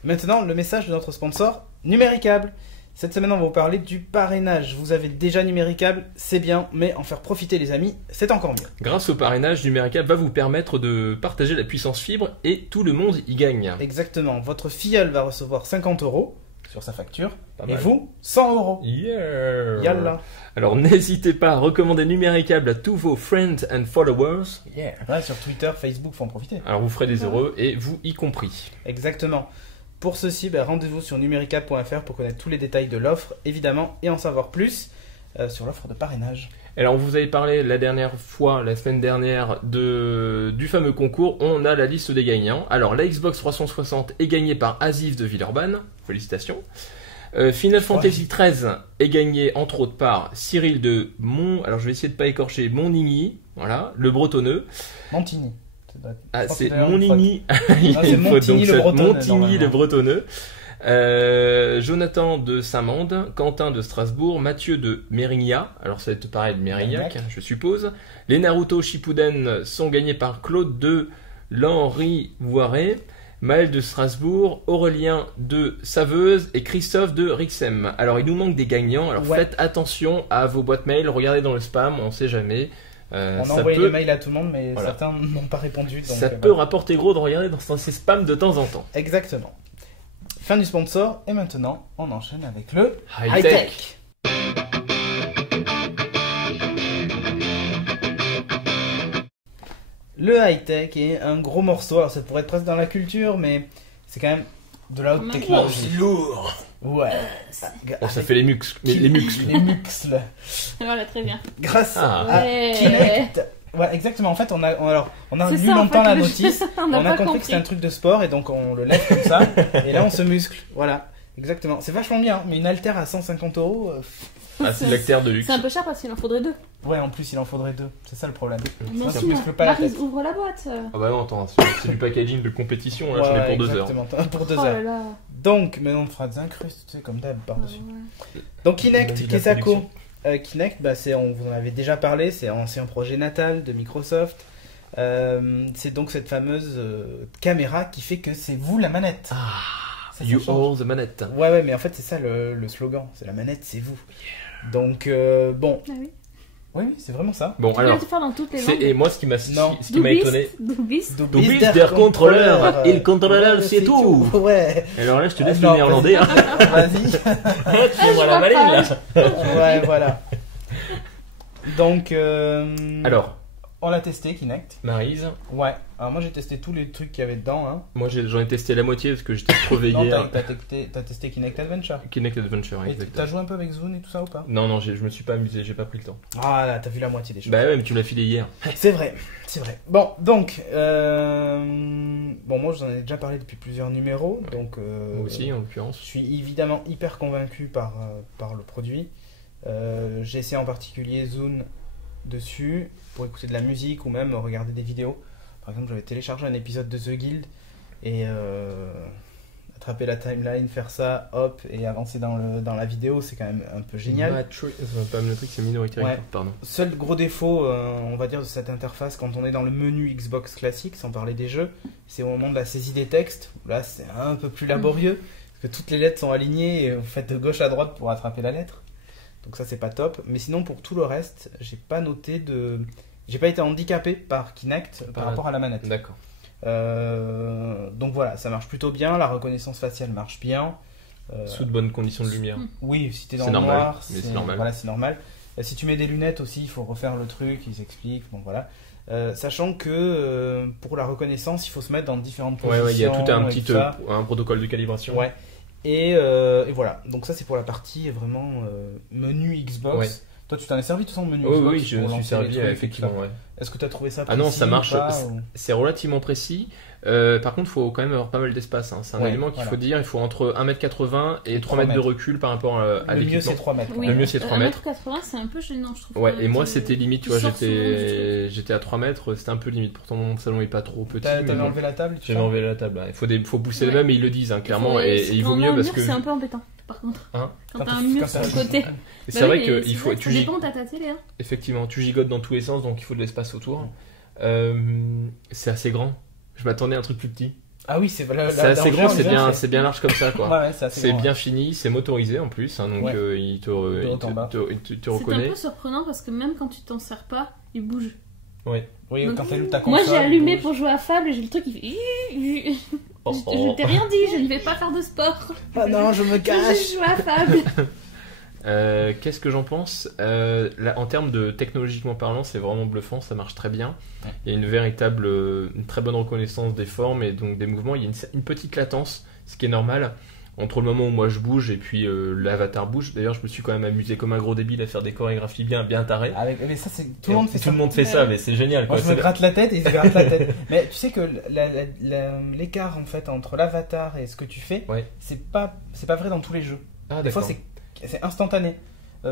Maintenant, le message de notre sponsor, Numéricable. Cette semaine, on va vous parler du parrainage. Vous avez déjà Numéricable, c'est bien, mais en faire profiter les amis, c'est encore mieux. Grâce au parrainage, Numéricable va vous permettre de partager la puissance fibre et tout le monde y gagne. Exactement, votre filleul va recevoir 50 € sur sa facture, Pas et mal. vous, 100 €. Yeah. Yalla. Alors n'hésitez pas à recommander Numéricable à tous vos friends and followers. Yeah. Ouais, sur Twitter, Facebook, faut en profiter. Alors vous ferez des heureux et vous y compris. Exactement. Pour ceci, rendez-vous sur numéricable.fr pour connaître tous les détails de l'offre, évidemment, et en savoir plus sur l'offre de parrainage. Alors vous avez parlé la semaine dernière, du fameux concours. On a la liste des gagnants. Alors la Xbox 360 est gagnée par Aziz de Villeurbanne. Félicitations. Final Fantasy XIII est gagné entre autres par Cyril de alors je vais essayer de pas écorcher, Montigny, voilà, le bretonneux. Montigny. Ah, c'est d'ailleurs Montigny. c'est Montigny le bretonneux. Montigny le bretonneux. Jonathan de Saint-Mande, Quentin de Strasbourg, Mathieu de Mérignac, alors ça va être pareil de Mérignac, je suppose. Les Naruto Shippuden sont gagnés par Claude de L'Henri-Voiret, Maël de Strasbourg, Aurélien de Saveuse et Christophe de Rixem. Alors il nous manque des gagnants, alors faites attention à vos boîtes mail, regardez dans le spam, on sait jamais. On a envoyé des mails à tout le monde, mais certains n'ont pas répondu. Donc, ça peut rapporter gros de regarder dans ces spams de temps en temps. Exactement. Fin du sponsor, et maintenant, on enchaîne avec le High-Tech. Le high-tech est un gros morceau, alors ça pourrait être presque dans la culture, mais c'est quand même de la haute technologie. Lourd. Ouais. Oh, ça fait les muscles. Les muscles. Les muscles. Voilà, très bien. Grâce à Ouais. Kinect. Ouais, exactement. En fait, on a C'est lu ça, en longtemps fait, la le notice. jeu. On n'a a pas compris que c'était un truc de sport et donc on le lève comme ça. Et là, on se muscle. Voilà. Exactement. C'est vachement bien. Mais une haltère à 150 €. Ah, c'est l'acteur de luxe. C'est un peu cher parce qu'il en faudrait 2. Ouais, en plus, il en faudrait 2. C'est ça le problème. Mais Ça aussi, muscle pas la Maryse, tête. ouvre la boîte. Ah bah non, attends, c'est du packaging de compétition, là, j'en ai pour 2 heures. Exactement. Pour 2 Oh heures. là là. Donc, maintenant, on fera des incrustes, tu sais, comme d'hab, par-dessus. Ouais. Donc, Kinect, Vas-y, la Kesako. Kinect, on vous en avait déjà parlé, c'est un ancien projet natal de Microsoft. C'est donc cette fameuse caméra qui fait que c'est vous la manette. Ça You change. hold the manette. Ouais, mais en fait, c'est ça le slogan. C'est la manette, c'est vous. Donc, bon. Ah oui. Oui, c'est vraiment ça. Bon, Tu peux alors, le faire dans toutes les et langues. moi, ce qui m'a Non. étonné. Doubis. Du bist der contrôleur, il contrôleur, c'est tout. Ouais. Et alors là, je te laisse Ah, non, le néerlandais. Hein. Vas-y. Fais-moi la maline, là. Ouais, voilà. Donc, Alors, on l'a testé, Kinect. Maryse, Ouais. Alors, moi, j'ai testé tous les trucs qu'il y avait dedans. Hein. moi j'en ai testé la moitié parce que j'étais crevé Non, hier. t'as testé Kinect Adventure. Kinect Adventure, Et exactement. t'as joué un peu avec Zune et tout ça ou pas? Non, je me suis pas amusé, j'ai pas pris le temps. Ah là, t'as vu la moitié des choses. Bah ouais, mais tu me l'as filé hier. C'est vrai, c'est vrai. Bon, donc, moi, je vous en ai déjà parlé depuis plusieurs numéros. Donc, Moi aussi, en je l'occurrence. suis évidemment hyper convaincu par le produit. J'ai essayé en particulier Zune dessus pour écouter de la musique ou même regarder des vidéos. Par exemple, j'avais téléchargé un épisode de The Guild et rattraper la timeline, faire ça, hop, et avancer dans la vidéo, c'est quand même un peu génial. Pas Matrix, c'est Minority Report, Ouais. pardon. Seul gros défaut, on va dire, de cette interface, quand on est dans le menu Xbox classique, sans parler des jeux, c'est au moment de la saisie des textes. Là, c'est un peu plus laborieux, parce que toutes les lettres sont alignées et vous faites de gauche à droite pour attraper la lettre. Donc ça, c'est pas top. Mais sinon, pour tout le reste, j'ai pas été handicapé par Kinect par rapport à la manette. D'accord. Donc voilà, ça marche plutôt bien, la reconnaissance faciale marche bien. Sous de bonnes conditions de lumière. Oui, si t'es dans C'est le normal, noir, mais c'est normal. Voilà, c'est normal. Si tu mets des lunettes aussi, il faut refaire le truc, ils expliquent, bon voilà. Sachant que pour la reconnaissance, il faut se mettre dans différentes positions. Ouais, il y a tout un et petit tout ça. un protocole de calibration. Ouais. Et voilà, donc ça c'est pour la partie vraiment menu Xbox. Ouais. Toi tu t'en es servi de toute façon menu Oui, Xbox oui, je pour me suis lancer servi les trucs et tout effectivement. ça. Ouais. Est-ce que tu as trouvé ça Ah non, précis ça marche. ou pas, ou... C'est relativement précis. Par contre, il faut quand même avoir pas mal d'espace. Hein. C'est un Ouais, élément qu'il voilà. faut dire. Il faut entre 1m80 et 3 3 mètres de mètres. recul par rapport à Le mieux l'équipement. c'est 3 mètres. Oui. Le mieux, c'est 3 mètres. 1m80, c'est un peu gênant, je trouve. Ouais, quand et même, moi tu- c'était limite, tu tu vois, sors souvent du j'étais à 3 mètres, c'était un peu limite. Pourtant mon salon est pas trop petit. T'avais mais bon, enlevé la table tout j'avais ça enlevé la table. Là. Il faut pousser Ouais. les mêmes, et ils le disent hein, clairement, et il vaut quand mieux on a un parce mur, que. c'est un peu embêtant, par contre. Hein Quand Quand t'as un t'as- mur quand sur t'as le un- côté. C'est Bah vrai oui, mais qu'il c'est faut. vrai, Tu ça gig- dépend de ta télé. Hein. Effectivement, tu gigotes dans tous les sens, donc il faut de l'espace autour. C'est assez grand. Je m'attendais à un truc plus petit. Ah oui, c'est C'est assez grand, c'est bien large comme ça, quoi. Ouais, c'est assez C'est grand, bien fini, c'est motorisé en plus, hein, donc Ouais. il te haut en bas. te C'est un reconnaît. peu surprenant parce que même quand tu t'en sers pas, il bouge. Oui, Donc, quand t'allumes ta console. Moi j'ai allumé il bouge. pour jouer à Fable et j'ai le truc qui fait. Oh, Je t'ai rien dit, je ne vais pas faire de sport. Ah non, je me Je cache. vais jouer à Fable. Qu'est-ce que j'en pense là, en termes de technologiquement parlant, c'est vraiment bluffant, ça marche très bien. Ouais. Il y a une très bonne reconnaissance des formes et donc des mouvements. Il y a une petite latence, ce qui est normal, entre le moment où moi je bouge et puis l'avatar bouge. D'ailleurs, je me suis quand même amusé comme un gros débile à faire des chorégraphies bien tarées. Mais ça, c'est tout le monde fait ça. Tout le monde fait ça, mais c'est génial. Moi, Quoi. je me gratte la tête et il se gratte la tête. Mais tu sais que l'écart en fait entre l'avatar et ce que tu fais, Ouais. c'est pas vrai dans tous les jeux. Ah, Des fois, d'accord. c'est instantané.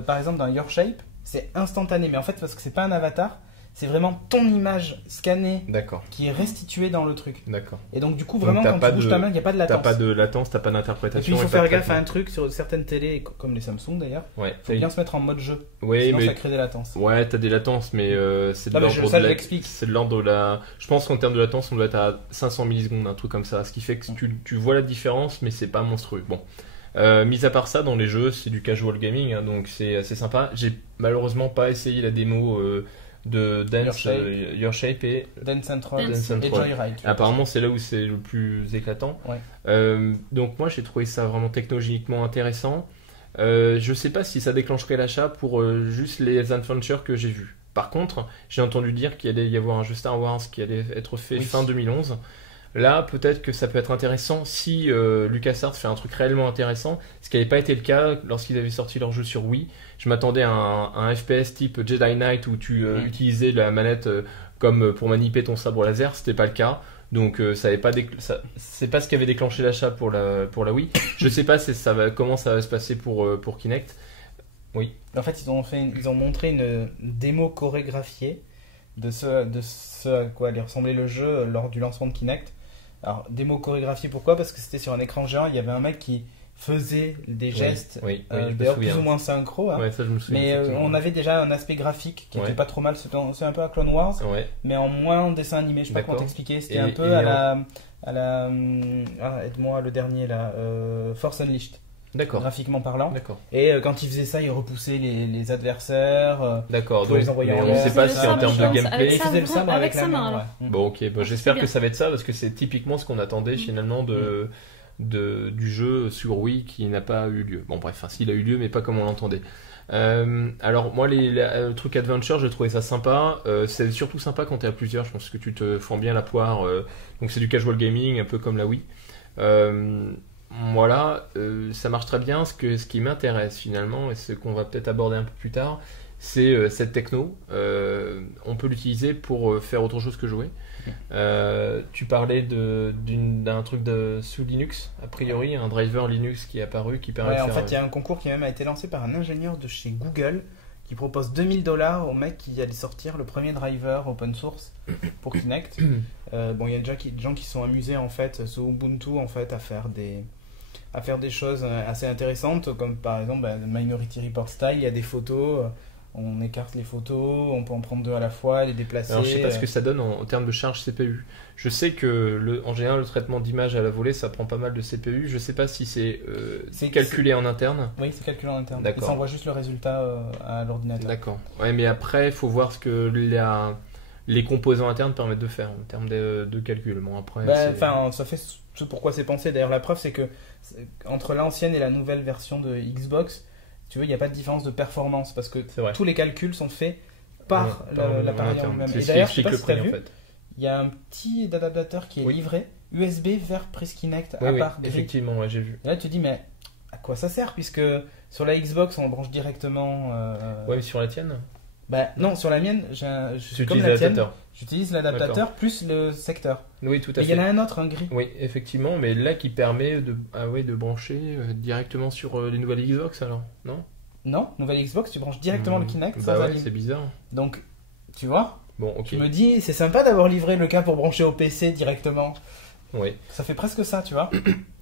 Par exemple, dans Your Shape, c'est instantané. Mais en fait, parce que c'est pas un avatar, c'est vraiment ton image scannée D'accord, qui est restituée dans le truc. d'accord. Et donc, du coup, Donc, vraiment, t'as quand pas tu bouges de- ta main, il n'y a pas de T'as latence. pas de latence, t'as pas Et puis, d'interprétation. il faut et pas de faire gaffe à traitement. un truc sur certaines télés, comme les Samsung d'ailleurs. Ouais, Il faut bien se mettre en mode jeu. Oui, Sinon, mais ça crée des latences. ouais, t'as des latences, mais c'est de Non, mais l'ordre ça, de je la... l'explique. C'est de l'ordre de la. Je pense qu'en termes de latence, on doit être à 500 millisecondes, un truc comme ça. Ce qui fait que tu vois la différence, mais c'est pas monstrueux. Bon. Mis à part ça, dans les jeux, c'est du casual gaming, hein, donc c'est assez sympa. J'ai malheureusement pas essayé la démo de Dance, Your Shape et Dance Central Dance et Central. Joyride. apparemment c'est là où c'est le plus éclatant. Ouais. Donc moi j'ai trouvé ça vraiment technologiquement intéressant. Je sais pas si ça déclencherait l'achat pour juste les adventures que j'ai vus. Par contre, j'ai entendu dire qu'il allait y avoir un jeu Star Wars qui allait être fait Oui. fin 2011. Là, peut-être que ça peut être intéressant si LucasArts fait un truc réellement intéressant, ce qui n'avait pas été le cas lorsqu'ils avaient sorti leur jeu sur Wii. Je m'attendais à un FPS type Jedi Knight où tu utilisais la manette comme pour manipuler ton sabre laser, c'était pas le cas. Donc ça avait pas c'est pas ce qui avait déclenché l'achat pour la Wii. Je sais pas comment ça va se passer pour Kinect. Oui. En fait, ils ont montré une démo chorégraphiée de ce à quoi allait ressembler le jeu lors du lancement de Kinect. Alors, démo chorégraphiée, pourquoi ? Parce que c'était sur un écran géant, il y avait un mec qui faisait des gestes, Oui, je me d'ailleurs plus souviens. ou moins synchro, hein. Ouais, ça je me souviens. Mais effectivement. on avait déjà un aspect graphique qui Ouais. était pas trop mal, c'est un peu à Clone Wars, Ouais. mais en moins en dessin animé, je sais pas comment D'accord. t'expliquer, c'était Et- un peu et à la aide-moi le dernier là, Force Unleashed, D'accord. graphiquement parlant. D'accord. Et quand il faisait ça, il repoussait les adversaires. D'accord. Faut les envoyer mais en on ne l'air. sait pas C'est si le en termes de sabre, je pense, Et gameplay. il ça, faisait le sabre avec avec la sa main. main, ouais. Bon, ok, bon, Ah, j'espère c'est que bien. ça va être ça parce que c'est typiquement ce qu'on attendait finalement du jeu sur Wii qui n'a pas eu lieu. Bon, bref, enfin, s'il a eu lieu, mais pas comme on l'entendait. Alors, moi, le truc Adventure, j'ai trouvé ça sympa. C'est surtout sympa quand t'es à plusieurs. Je pense que tu te fends bien la poire. Donc, c'est du casual gaming, un peu comme la Wii. Voilà, ça marche très bien. Ce qui m'intéresse finalement, et ce qu'on va peut-être aborder un peu plus tard, c'est cette techno. On peut l'utiliser pour faire autre chose que jouer. Tu parlais d'un truc sous Linux, a priori, un driver Linux qui est apparu qui permet Ouais, de en faire. fait, il y a un concours qui même a été lancé par un ingénieur de chez Google qui propose $2000 au mec qui allait sortir le premier driver open source pour Kinect. Bon, il y a déjà des gens qui se sont amusés en fait sous Ubuntu en fait à faire à faire des choses assez intéressantes, comme par exemple Minority Report Style, il y a des photos, on écarte les photos, on peut en prendre 2 à la fois, les déplacer. Alors je sais pas ce que ça donne en termes de charge CPU. Je sais que en général le traitement d'image à la volée ça prend pas mal de CPU. Je sais pas si c'est calculé en interne. Oui, c'est calculé en interne. D'accord. Il s'envoie juste le résultat à l'ordinateur. D'accord. Ouais, mais après il faut voir ce que les composants internes permettent de faire en termes de calcul. Bon après. Ça fait ce pourquoi c'est pensé. D'ailleurs la preuve c'est que entre l'ancienne et la nouvelle version de Xbox, tu vois, il n'y a pas de différence de performance parce que tous les calculs sont faits par l'appareil en lui-même. C'est Et ce qui d'ailleurs, explique le prix en fait. Il y a un petit adaptateur qui est livré USB vers Prise Kinect à part gris. Effectivement, ouais, j'ai vu. Et là, tu te dis, mais à quoi ça sert? Puisque sur la Xbox, on branche directement. Ouais, mais sur la tienne? Non, sur la mienne, je suis comme la tienne. J'utilise l'adaptateur plus le secteur. Oui, tout à fait. Mais il y en a un autre, un gris. Oui, effectivement, mais là qui permet de brancher directement sur les nouvelles Xbox alors, non? Non, nouvelle Xbox, tu branches directement le Kinect bah sans ouais, c'est bizarre. Donc, tu vois? Bon, ok. Tu me dis, c'est sympa d'avoir livré le câble pour brancher au PC directement. Oui. Ça fait presque ça, tu vois.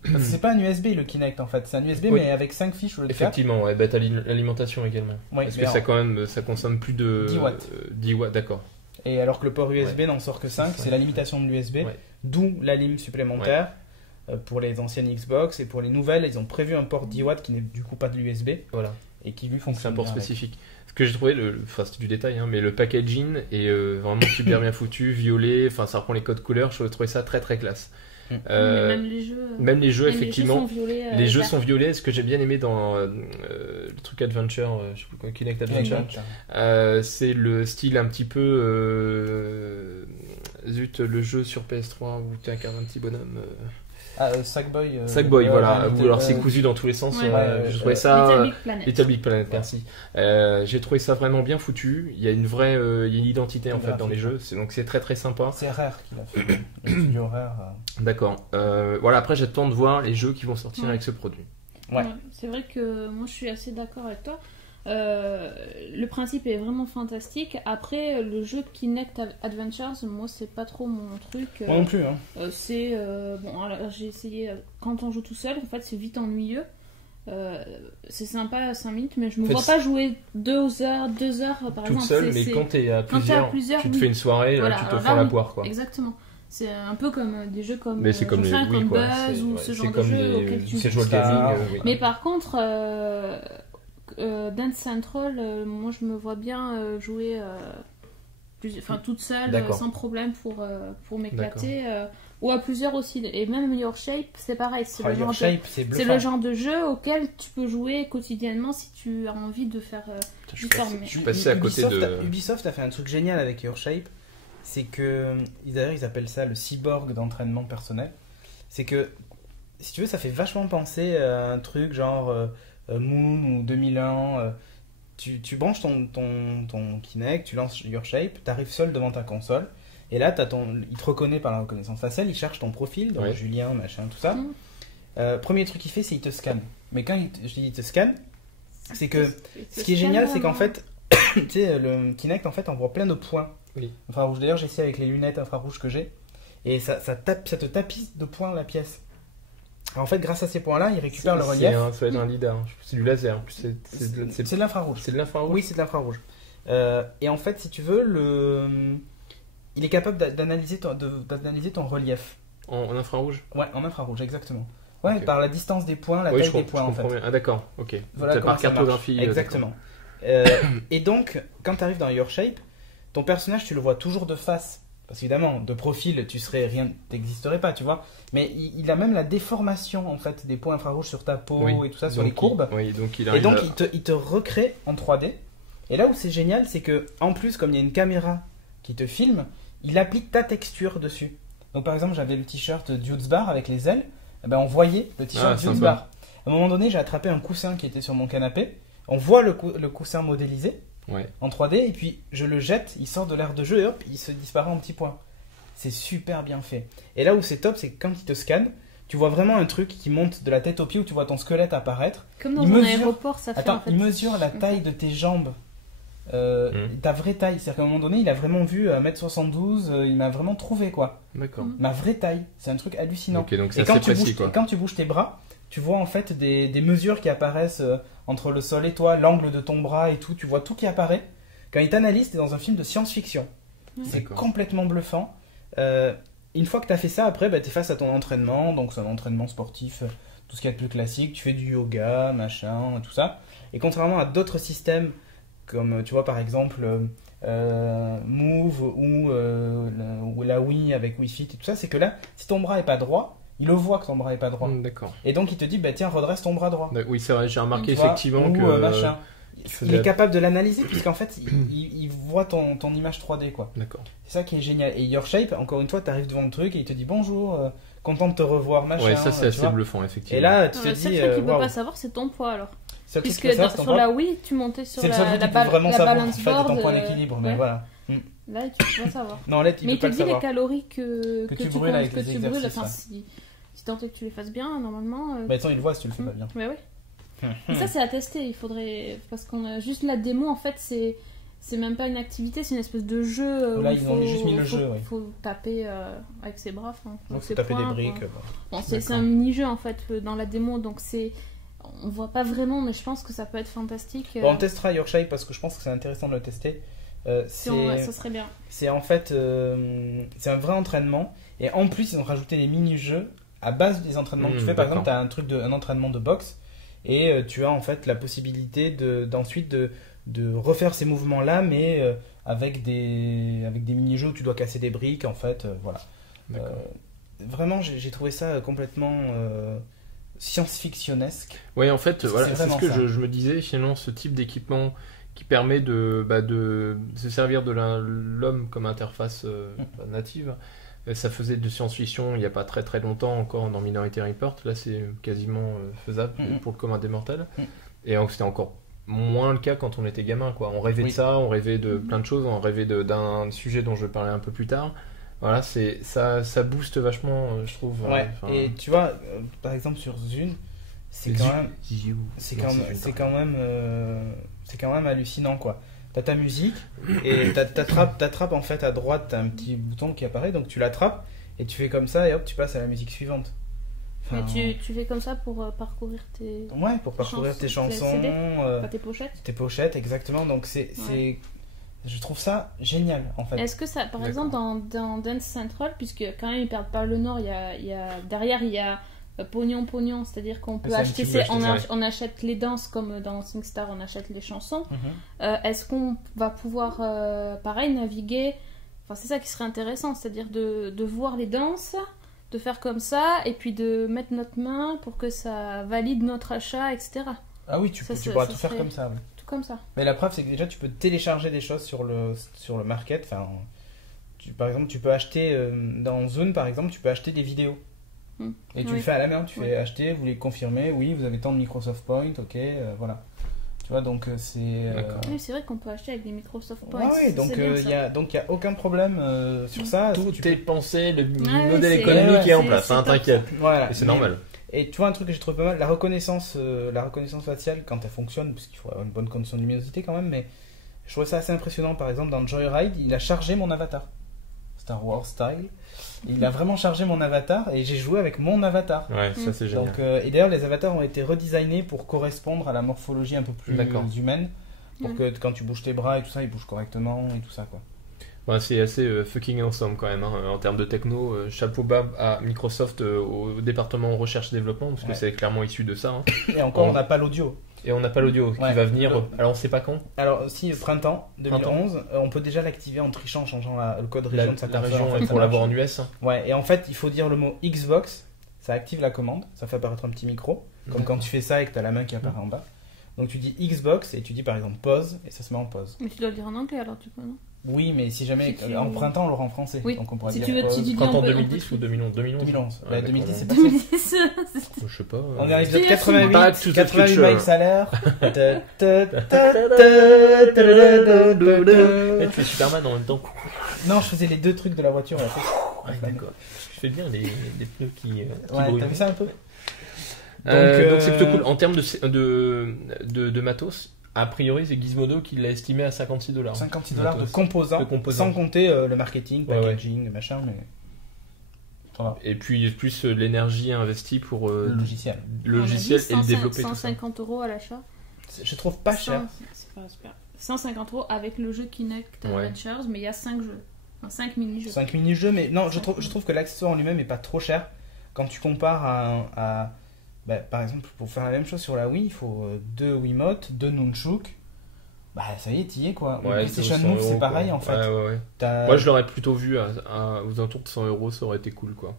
Parce que c'est pas un USB le Kinect en fait, c'est un USB mais avec 5 fiches au lieu de 4. Effectivement, ouais, t'as l'alimentation également. Oui, parce que ça consomme plus de 10 watts. 10 watts, d'accord. Et alors que le port USB n'en sort que 5, c'est la limitation de l'USB, d'où la lime supplémentaire pour les anciennes Xbox et pour les nouvelles, ils ont prévu un port 10 watts qui n'est du coup pas de l'USB. Voilà. Et qui lui fonctionne. C'est un port spécifique. Ce que j'ai trouvé, c'est du détail, mais le packaging est vraiment super bien foutu, violet, ça reprend les codes couleurs, je trouvais ça très très classe. Même les jeux, effectivement. Les jeux sont violets. Ce que j'ai bien aimé dans le truc Adventure, je sais plus quoi, Kinect Adventure, c'est le style un petit peu. Le jeu sur PS3 où tu incarnes un petit bonhomme. Sackboy. Sackboy, voilà. Alors c'est cousu dans tous les sens. Je trouvais ça. Little Big Planet, merci. J'ai trouvé ça vraiment bien foutu. Il y a une vraie identité en fait dans les jeux. Donc c'est très très sympa. C'est Rare qui l'a fait. Le studio Rare. D'accord. Voilà, après j'attends de voir les jeux qui vont sortir avec ce produit. Ouais. C'est vrai que moi je suis assez d'accord avec toi. Le principe est vraiment fantastique. Après, le jeu Kinect Adventures, moi c'est pas trop mon truc. Moi non plus. Alors, j'ai essayé quand on joue tout seul. En fait, c'est vite ennuyeux. C'est sympa à 5 minutes, mais je me vois pas jouer 2 heures par exemple. Toute seule, mais quand t'es à plusieurs, tu te fais une soirée, voilà, tu te fais la poire quoi. Exactement. C'est un peu comme des jeux comme mais c'est comme les comme Buzz ou ce genre de jeux auxquels tu joues le gaming. Mais par contre. Dance Central, moi je me vois bien jouer toute seule sans problème pour m'éclater ou à plusieurs aussi. Et même Your Shape, c'est pareil, c'est le genre de jeu auquel tu peux jouer quotidiennement si tu as envie de faire je suis passé à côté de Ubisoft a fait un truc génial avec Your Shape, c'est que d'ailleurs ils appellent ça le cyborg d'entraînement personnel. C'est que si tu veux, ça fait vachement penser à un truc genre Moon ou 2001, tu branches ton Kinect, tu lances Your Shape, tu arrives seul devant ta console, et là il te reconnaît par la reconnaissance faciale, il cherche ton profil, donc Julien, machin, tout ça. Premier truc qu'il fait, c'est il te scanne. Mais quand je dis il te scanne, c'est que ce qui est génial, c'est qu'en fait, tu sais, le Kinect en fait envoie plein de points infrarouges. D'ailleurs, j'ai essayé avec les lunettes infrarouges que j'ai, et ça te tapisse de points la pièce. Alors en fait, grâce à ces points-là, il récupère le relief. Ça va être un LiDAR, c'est du laser. C'est de l'infrarouge. C'est de l'infrarouge. Oui, c'est de l'infrarouge. Et en fait, si tu veux, il est capable d'analyser ton relief. En infrarouge. Ouais, en infrarouge, exactement. Ouais, par la distance des points, la taille des points en fait. Ah d'accord, ok. Voilà par cartographie. Exactement. Et donc, quand tu arrives dans Your Shape, ton personnage, tu le vois toujours de face. Parce qu'évidemment, de profil, t'existerais pas, tu vois. Mais il a même la déformation, en fait, des points infrarouges sur ta peau et tout ça, sur les courbes. Il te recrée en 3D. Et là où c'est génial, c'est que en plus, comme il y a une caméra qui te filme, il applique ta texture dessus. Donc par exemple, j'avais le t-shirt Dudes Bar avec les ailes. On voyait le t-shirt Dudes Bar. À un moment donné, j'ai attrapé un coussin qui était sur mon canapé. On voit le coussin modélisé. En 3D, et puis je le jette, il sort de l'aire de jeu et hop, il se disparaît en petits points. C'est super bien fait. Et là où c'est top, c'est que quand il te scanne, tu vois vraiment un truc qui monte de la tête aux pieds où tu vois ton squelette apparaître. Comme dans un aéroport, ça fait. Attends, il mesure la taille de tes jambes, ta vraie taille. C'est-à-dire qu'à un moment donné, il a vraiment vu 1m72, il m'a vraiment trouvé quoi. D'accord. Ma vraie taille, c'est un truc hallucinant. Okay, donc et quand tu bouges tes bras, tu vois en fait des mesures qui apparaissent entre le sol et toi, l'angle de ton bras et tout, tu vois tout qui apparaît. Quand il t'analyse, t'es dans un film de science-fiction. C'est D'accord. complètement bluffant. Une fois que tu as fait ça, après, bah, tu es face à ton entraînement. Donc, c'est un entraînement sportif, tout ce qu'il y a de plus classique. Tu fais du yoga, machin, tout ça. Et contrairement à d'autres systèmes, comme tu vois par exemple Move ou la Wii avec Wii Fit et tout ça, c'est que là, si ton bras est pas droit, il le voit que ton bras est pas droit. D'accord. Et donc, il te dit, bah, tiens, redresse ton bras droit. Oui, c'est vrai, j'ai remarqué Tu vois, effectivement ou, que. machin. il Il est capable de l'analyser puisqu'en fait, il voit ton image 3D, quoi. D'accord. C'est ça qui est génial. Et Your Shape, encore une fois, tu arrives devant le truc et il te dit bonjour, content de te revoir, machin. Ouais, ça c'est tu assez vois. bluffant, effectivement. Et là, tu Non, te le dis, seul truc qu'il peut waouh. pas savoir, c'est ton poids alors. Seul truc Puisque qu'il peut savoir, c'est ton sur poids. la Wii, tu montais sur C'est le seul truc la qu'il peut vraiment savoir, en balance fait, de ton board, point d'équilibre. Mais ouais. voilà. Là, tu peux pas savoir. Non, là, tu Mais peux il te pas le dit les savoir. calories que tu brûles avec que les tu brûles. exercices, Enfin, ouais. si tant est que tu les fasses bien, normalement. Mais attends, il voit si tu le fais pas bien. Mais oui. Mais ça, c'est à tester. Il faudrait. Parce qu'on a juste la démo, en fait, c'est même pas une activité, c'est une espèce de jeu. Là, où ils ont juste mis le jeu, ouais. faut taper avec ses bras. Enfin, Donc, avec faut ses taper des poings, briques. enfin. Bon. Bon, c'est D'accord. un mini-jeu, en fait, dans la démo. Donc, c'est. On voit pas vraiment, mais je pense que ça peut être fantastique. Bon, on testera Your Shape parce que je pense que c'est intéressant de le tester. Ça serait bien. C'est en fait c'est un vrai entraînement et en plus ils ont rajouté des mini-jeux à base des entraînements que tu fais. Par exemple, tu as un entraînement de boxe et tu as en fait la possibilité d'ensuite de refaire ces mouvements là mais avec des mini-jeux où tu dois casser des briques en fait, voilà. Vraiment j'ai trouvé ça complètement science-fictionnesque. Ouais, en fait, voilà, c'est ce vraiment que ça. je me disais, finalement, ce type d'équipement qui permet de se servir de l'homme comme interface native. Ça faisait de science-fiction il n'y a pas très très longtemps encore dans Minority Report. Là, c'est quasiment faisable pour le commun des mortels. Et c'était encore moins le cas quand on était gamin, quoi. On rêvait de ça, on rêvait de plein de choses, on rêvait d'un sujet dont je vais parler un peu plus tard. Voilà, ça booste vachement, je trouve. Ouais. Et tu vois, par exemple sur Zune, c'est quand même hallucinant, quoi. T'as ta musique et t'attrapes en fait à droite, t'as un petit bouton qui apparaît, donc tu l'attrapes et tu fais comme ça et hop, tu passes à la musique suivante. Mais tu fais comme ça pour parcourir tes. Ouais, pour parcourir tes chansons, CD, pas tes pochettes. tes pochettes, exactement. Donc je trouve ça génial en fait. Est-ce que ça, par exemple, dans Dance Central, puisque quand même ils perdent pas le nord, derrière il y a pognon, c'est-à-dire qu'on peut acheter, on achète les danses comme dans SingStar, on achète les chansons. Est-ce qu'on va pouvoir, pareil, naviguer? Enfin, c'est ça qui serait intéressant, c'est-à-dire de voir les danses, de faire comme ça, et puis de mettre notre main pour que ça valide notre achat, etc. Ah oui, tu pourras tout faire comme ça. Ouais. Tout comme ça. Mais la preuve, c'est que déjà, tu peux télécharger des choses sur le market. Enfin, par exemple, tu peux acheter, dans Zone, par exemple, tu peux acheter des vidéos. Et tu le fais à la main, tu fais acheter, vous les confirmez, oui, vous avez tant de Microsoft Points, ok, voilà. Tu vois, donc c'est... Oui, c'est vrai qu'on peut acheter avec des Microsoft Points. Ouais, donc il y a aucun problème sur ça. Tout est pensé, le oui, modèle économique est en place, top. t'inquiète. Voilà. Et c'est normal. Et tu vois un truc que j'ai trouvé pas mal, la reconnaissance faciale quand elle fonctionne, parce qu'il faut avoir une bonne condition de luminosité quand même, mais je trouvais ça assez impressionnant. Par exemple, dans Joyride, il a chargé mon avatar. Star Wars style. Il a vraiment chargé mon avatar et j'ai joué avec mon avatar. Ouais, ça c'est génial. Donc, et d'ailleurs, les avatars ont été redesignés pour correspondre à la morphologie un peu plus humaine, pour que quand tu bouges tes bras et tout ça, ils bougent correctement et tout ça, quoi. Ouais, c'est assez fucking ensemble quand même, hein. En termes de techno, chapeau bas à Microsoft, au département recherche et développement, parce que c'est clairement issu de ça. Hein. Et encore, on n'a pas l'audio. Et on n'a pas l'audio qui va venir, alors on sait pas quand. Alors si, printemps 2011, on peut déjà l'activer en trichant, en changeant le code région de sa la console, région en fait, pour l'avoir en US. Ouais, et en fait, il faut dire le mot Xbox, ça active la commande, ça fait apparaître un petit micro, comme quand tu fais ça et que tu as la main qui apparaît en bas. Donc tu dis Xbox et tu dis par exemple pause et ça se met en pause. Mais tu dois le dire en anglais alors du coup, non? Oui, mais si jamais en printemps on l'aura en français, oui. donc on pourra si dire tu veux, pause. si tu dis Printemps 2010 ou 2011 2011. Ouais, 2010 c'est pas 2010. Je sais pas. On est à l'épisode Back 88, 88 mics à l'heure. Tu fais Superman en même temps. Non, je faisais les deux trucs de la voiture. Ouais, d'accord. Je fais bien les pneus qui Ouais, brûlent. t'as vu ça un peu? Donc c'est plutôt cool. En termes de matos, a priori c'est Gizmodo qui l'a estimé à $56. $56 de composants, sans compter le marketing, packaging, machin, mais... Ça va. Et puis plus l'énergie investie pour Le logiciel. le logiciel et le 150 développer tout ça. 150 € à l'achat. Je trouve pas cher. C'est pas super. 150 € avec le jeu Kinect Ouais. Adventures, mais il y a 5 jeux. Enfin, 5 mini-jeux. 5 mini-jeux, mais non, je trouve que l'accessoire en lui-même est pas trop cher. Quand tu compares bah, par exemple, pour faire la même chose sur la Wii, il faut 2 Wiimote, 2 Nunchuk. Bah, ça y est, t'y es quoi. Le Ouais, PlayStation 200 Move, c'est euros, pareil quoi. en fait. Ouais. Moi, je l'aurais plutôt vu aux alentours de 100 €, ça aurait été cool, quoi.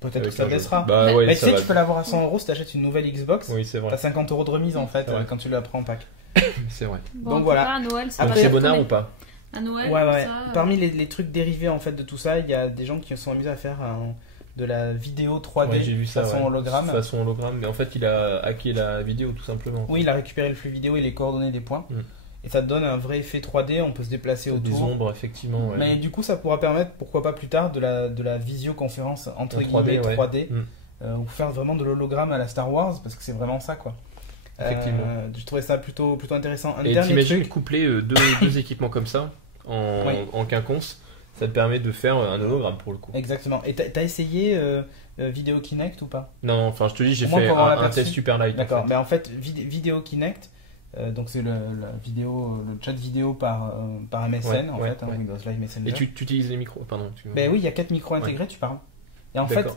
Peut-être Avec que ça un jeu. baissera. Bah ouais, Mais tu ça sais, va. tu peux l'avoir à 100 € si t'achètes une nouvelle Xbox. Oui, c'est vrai. T'as 50 € de remise en fait C'est vrai. quand tu la prends en pack. C'est vrai. Bon, Donc en tout voilà. cas, à Noël, ça Après, va C'est être bonheur tourné. ou pas? À Noël, Ouais. ça, Parmi les trucs dérivés en fait de tout ça, il y a des gens qui se sont amusés à faire de la vidéo 3D Ouais, j'ai vu ça. façon ouais. hologramme. Façon hologramme, mais en fait, il a hacké la vidéo tout simplement. Oui, il a récupéré le flux vidéo et les coordonnées des points. Mm. Et ça te donne un vrai effet 3D, on peut se déplacer Des autour. ombres, effectivement. Ouais. Mais du coup, ça pourra permettre, pourquoi pas plus tard, de la visioconférence entre En 3D, guillemets ouais. 3D, Mm. ou faire vraiment de l'hologramme à la Star Wars, parce que c'est vraiment ça, quoi. Effectivement. Je trouvais ça plutôt intéressant. Un Et dernier t'imagines truc, coupler deux équipements comme ça Oui. en quinconce, ça te permet de faire un hologramme pour le coup. exactement. Et t'as essayé Vidéo Kinect ou pas? Non, enfin je te dis, j'ai Au moins fait pour avoir un l'aperçu. test super light. D'accord, En fait. mais en fait, Vidéo Kinect, donc c'est la vidéo, le chat vidéo par MSN, Ouais, en ouais, fait, ouais. Windows Live Messenger. Et tu utilises les micros, pardon. Ben oui, il y a 4 micros intégrés, tu parles. Et en fait, D'accord.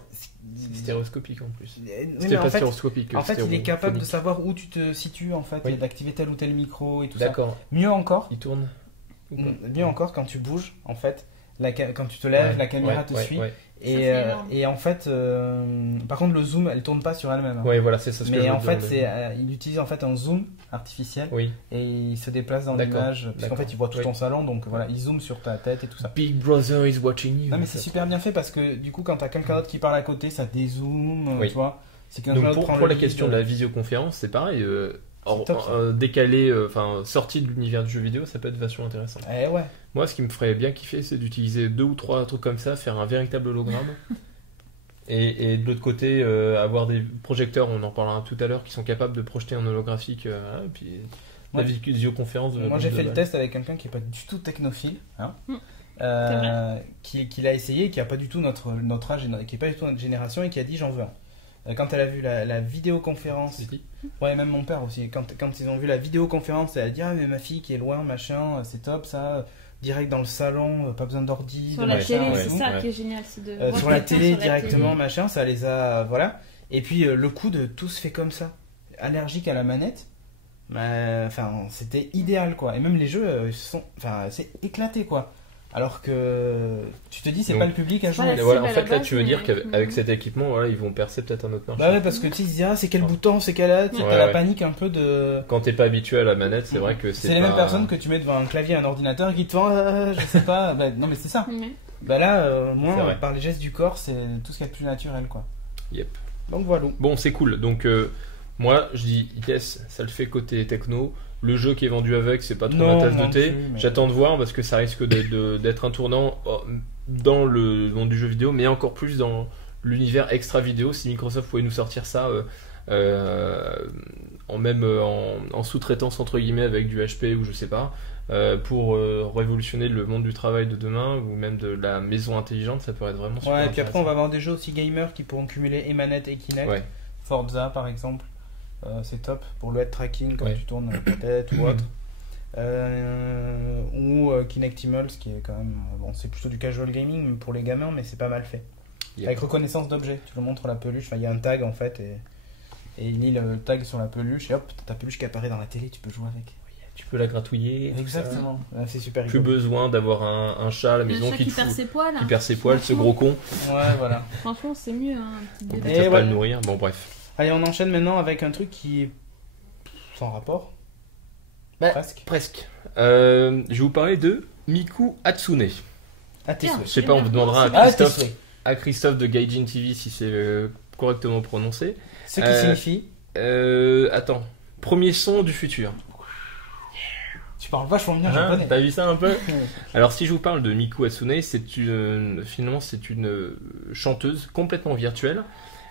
C'est stéréoscopique en plus. oui, C'était mais pas en fait, stéréoscopique. il est stéréophonique. capable de savoir où tu te situes en fait, Oui. et d'activer tel ou tel micro et tout ça. D'accord. Mieux encore, Il tourne. mieux encore quand tu bouges, en fait, quand tu te lèves, Ouais, la caméra ouais, te ouais, suit. Ouais. Ça, Et, c'est énorme. et en fait, par contre, le zoom, elle tourne pas sur elle-même. hein. Ouais, voilà, c'est ça ce que je Mais veux en fait, dire. il utilise en fait un zoom artificiel Oui. et il se déplace dans D'accord, l'image parce qu'en d'accord. fait, il voit tout Oui. ton salon, donc voilà, il zoome sur ta tête et tout ça. Big Brother is watching you. Non mais en c'est fait. super bien fait parce que du coup, quand t'as quelqu'un d'autre qui parle à côté, ça dézoome, Oui. tu vois. C'est quelqu'un Donc d'autre pour, prend pour le la lead. question de la visioconférence, c'est pareil. top, ça. Décalé, enfin sorti de l'univers du jeu vidéo, ça peut être vachement intéressant. Eh ouais. Moi, ce qui me ferait bien kiffer, c'est d'utiliser 2 ou 3 trucs comme ça, faire un véritable hologramme. Et de l'autre côté, avoir des projecteurs, on en parlera tout à l'heure, qui sont capables de projeter en holographique. Et puis la Ouais. visioconférence. Moi j'ai fait le test avec quelqu'un qui est pas du tout technophile, hein, vrai. qui l'a essayé, qui a pas du tout notre âge, qui est pas du tout notre génération et qui a dit j'en veux un. Quand elle a vu la vidéoconférence, ouais même mon père aussi, quand ils ont vu la vidéoconférence, elle a dit ah mais ma fille qui est loin machin, c'est top ça, direct dans le salon, pas besoin d'ordi, Sur de la machin, télé, et c'est tout. ça ouais. qui est génial. C'est de voir Sur la quelqu'un télé sur la directement télé. machin, ça les a voilà. Et puis le coup de tout se fait comme ça, allergique à la manette. Enfin, c'était idéal quoi. Et même les jeux, c'est éclaté quoi. Alors que tu te dis, c'est Donc, pas le public à jouer. voilà, Et voilà, cible en à fait, la là, base, tu veux mais- dire qu'avec cet équipement, voilà, ils vont percer peut-être un autre marché. Bah ouais, parce que tu sais, ils se disent, ah, c'est quel bouton, c'est quel là, tu sais, Ouais, t'as la ouais. panique un peu de. Quand t'es pas habitué à la manette, c'est vrai que C'est c'est les mêmes pas- personnes que tu mets devant un clavier, un ordinateur et qui te font, je sais pas. Bah, non, mais c'est ça. Ouais. Bah là, C'est moins vrai. par les gestes du corps, c'est tout ce qui est plus naturel quoi. Yep. Donc voilà. Bon, c'est cool. Donc, moi, je dis, yes, ça le fait côté techno. Le jeu qui est vendu avec, c'est pas trop Non, ma tasse non de thé. plus, mais- J'attends de voir parce que ça risque d'être un tournant dans le monde du jeu vidéo, mais encore plus dans l'univers extra vidéo. Si Microsoft pouvait nous sortir ça en sous-traitance entre guillemets avec du HP ou je sais pas, pour révolutionner le monde du travail de demain ou même de la maison intelligente, ça pourrait être vraiment super Ouais, et puis après, on intéressant. va avoir des jeux aussi gamers qui pourront cumuler et manette et Kinect. Ouais. Forza par exemple, c'est top pour le head tracking quand Ouais. tu tournes la tête ou autre. Ou Kinectimals qui est quand même bon, c'est plutôt du casual gaming pour les gamins, mais c'est pas mal fait. Yep. Avec reconnaissance d'objet, tu le montres la peluche, enfin, il y a un tag en fait et il lit le tag sur la peluche et hop, t'as ta peluche qui apparaît dans la télé, tu peux jouer avec. Tu peux la gratouiller. tout ça. Exactement, ouais, c'est super Plus rigolo. besoin d'avoir un chat à la Le maison chat qui qui te perd fout- ses poils. qui perd ses poils, ce gros con. Ouais, voilà. Franchement, c'est mieux. Hein, un petit Donc, bébé. ils savent Et pas ouais. le nourrir. Bon, bref. Allez, on enchaîne maintenant avec un truc qui est sans rapport. Bah, Presque. Presque. Je vais vous parler de Miku Hatsune. Ah, t'es Tiens. souhait. Je sais pas, on demandera Ah, tes Christophe, souhaits. à Christophe de Gaijin TV si c'est correctement prononcé. Ce qui signifie. Attends. Premier son du futur. Tu parles vachement bien Hein, japonais. T'as vu ça un peu? Alors si je vous parle de Miku Hatsune, finalement c'est une chanteuse complètement virtuelle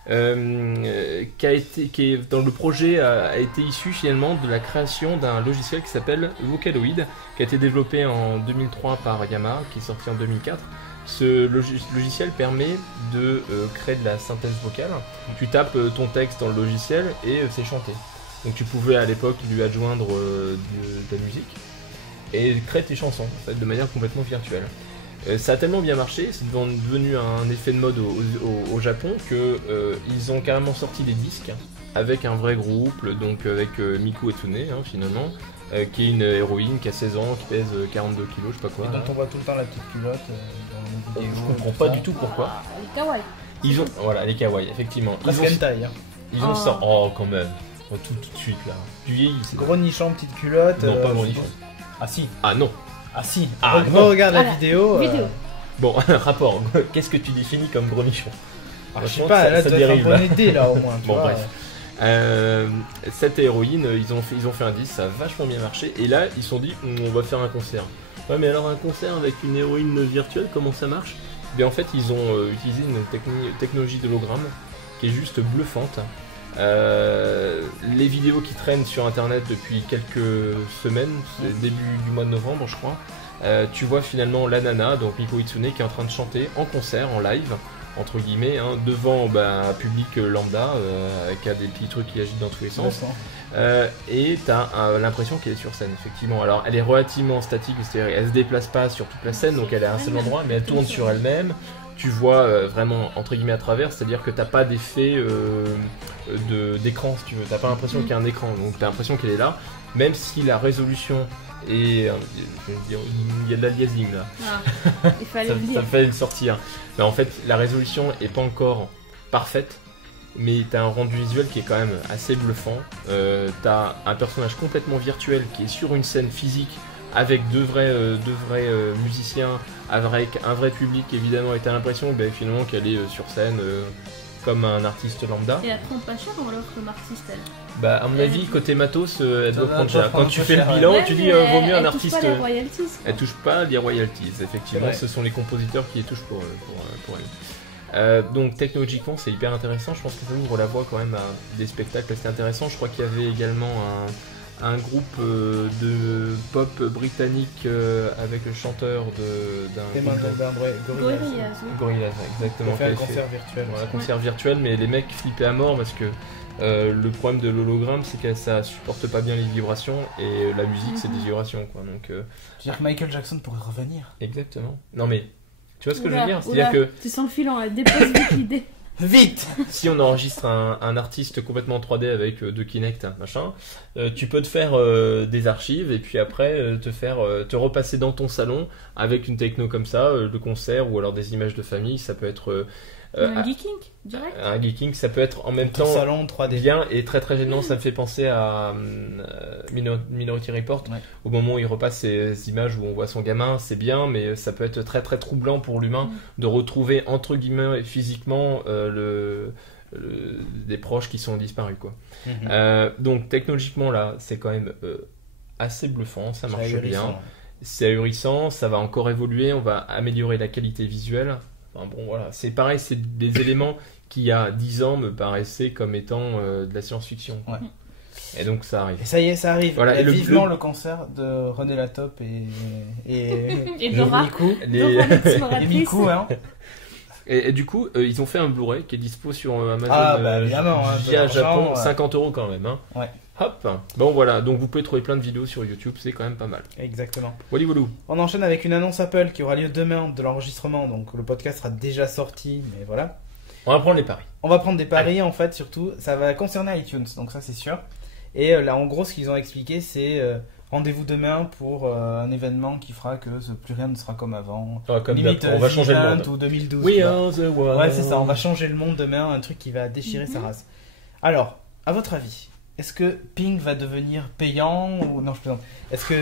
qui est dans le projet a été issu finalement de la création d'un logiciel qui s'appelle Vocaloid, qui a été développé en 2003 par Yamaha, qui est sorti en 2004. Ce logiciel permet de créer de la synthèse vocale. Tu tapes ton texte dans le logiciel et c'est chanté. Donc tu pouvais à l'époque lui adjoindre de la musique et créer tes chansons en fait, de manière complètement virtuelle. Ça a tellement bien marché, c'est devenu un effet de mode au Japon que ils ont carrément sorti des disques avec un vrai groupe, donc avec Miku Etsune finalement, qui est une héroïne qui a 16 ans, qui pèse 42 kilos, je sais pas quoi. Et dont on voit tout le temps la petite culotte dans les vidéos. Je comprends pas du tout pourquoi. Ah, les kawaii. Ils ont, voilà, les kawaii, effectivement. Presque hentai, hein. Ils ont sorti. Oh, quand même. Oh, tout de suite là. Tu vieillis. Gros nichon, petite culotte. Non, pas gros nichon. Ah si. Ah non. Ah si. Ah, on regarde la Voilà. vidéo. Vidéo. Bon, rapport. Qu'est-ce que tu définis comme gros nichon? Je sais Franchement, pas, là ça tu dois faire dérive, une là. bonne idée là au moins. tu Bon, vois. bref. Cette héroïne, ils ont fait un disque, ça a vachement bien marché. Et là, ils se sont dit, on va faire un concert. Ouais, mais alors un concert avec une héroïne virtuelle, comment ça marche? Bien, en fait, ils ont utilisé une technologie d'hologramme qui est juste bluffante. Les vidéos qui traînent sur internet depuis quelques semaines, c'est début du mois de novembre, je crois. Tu vois finalement la nana, donc Miku Itsune, qui est en train de chanter en concert, en live, entre guillemets, devant un public lambda, qui a des petits trucs qui agitent dans tous les sens. Et t'as l'impression qu'elle est sur scène, effectivement. Alors, elle est relativement statique, c'est-à-dire elle se déplace pas sur toute la scène, donc elle est à un seul endroit, mais elle tourne sur elle-même. Tu vois vraiment entre guillemets à travers, c'est-à-dire que t'as pas d'effet d'écran, si tu veux. T'as pas l'impression qu'il y a un écran, donc t'as l'impression qu'elle est là, même si la résolution est, je vais dire, il y a de l'aliasing là. Ah, il fallait ça, le ça dire. fait le sortir. Mais en fait, la résolution est pas encore parfaite, mais t'as un rendu visuel qui est quand même assez bluffant. T'as un personnage complètement virtuel qui est sur une scène physique avec deux vrais musiciens, avec un vrai public évidemment, et t'as l'impression finalement qu'elle est sur scène comme un artiste lambda. Et elle prend pas cher en l'offre comme artiste, elle. Bah à mon avis côté matos elle doit doit prendre cher. prendre Quand tu un peu fais le cher, bilan Ouais, tu dis mais vaut mieux un elle artiste. touche pas les royalties. Elle touche pas les royalties, effectivement, vrai. ce sont les compositeurs qui les touchent pour elle. Donc technologiquement c'est hyper intéressant, je pense que ça ouvre la voie quand même à des spectacles assez intéressants. Je crois qu'il y avait également un groupe de pop britannique avec le chanteur d'un Gorillaz, oui. Gorillaz, exactement. On fait un qui avait concert virtuel. voilà, concert virtuel, mais les mecs flippaient à mort parce que le problème de l'hologramme c'est que ça supporte pas bien les vibrations et la musique c'est des vibrations quoi. Donc Je veux dire que Michael Jackson pourrait revenir. exactement. Non mais tu vois ce que je veux Oula, dire, c'est-à-dire oula, que tu sens le filon, elle dépose vite l'idée. Vite. si on enregistre un artiste complètement 3D avec deux Kinect, machin, tu peux te faire des archives et puis après te repasser dans ton salon avec une techno comme ça, le concert ou alors des images de famille, ça peut être Un geeking, direct. un geeking, ça peut être en même Ton temps salon 3D. bien et très très gênant. Ça me fait penser à Minority Report, Ouais. au moment où il repasse ces images où on voit son gamin, c'est bien, mais ça peut être très très troublant pour l'humain de retrouver entre guillemets physiquement des proches qui sont disparus quoi. Donc technologiquement là c'est quand même assez bluffant, ça marche bien, c'est ahurissant, ça va encore évoluer, on va améliorer la qualité visuelle. Enfin, bon voilà, c'est pareil, c'est des éléments qui il y a 10 ans me paraissaient comme étant de la science-fiction. Ouais. Et donc ça arrive. Et ça y est, ça arrive. Voilà, Et et le- vivement le concert de René Latop Et Dora. Miku. Dora l'exploratrice. Et Miku, hein. Et du coup, ils ont fait un Blu-ray qui est dispo sur Amazon Ah, bah, évidemment, hein, via de Japon, l'argent, 50 € quand même. Hein. Ouais. Hop. Bon voilà, donc vous pouvez trouver plein de vidéos sur YouTube, c'est quand même pas mal. Exactement. Wally Walou. On enchaîne avec une annonce Apple qui aura lieu demain de l'enregistrement, donc le podcast sera déjà sorti, mais voilà. On va prendre les paris. On va prendre des paris en fait, surtout. Ça va concerner iTunes, donc ça c'est sûr. Et là, en gros, ce qu'ils ont expliqué, c'est rendez-vous demain pour un événement qui fera que plus rien ne sera comme avant. Comme Limite, on va changer le Event monde. ou 2012. We tu vois. are the world. Ouais, c'est ça, on va changer le monde demain, un truc qui va déchirer sa race. Alors, à votre avis, est-ce que Ping va devenir payant ou... Non, je plaisante. Est-ce que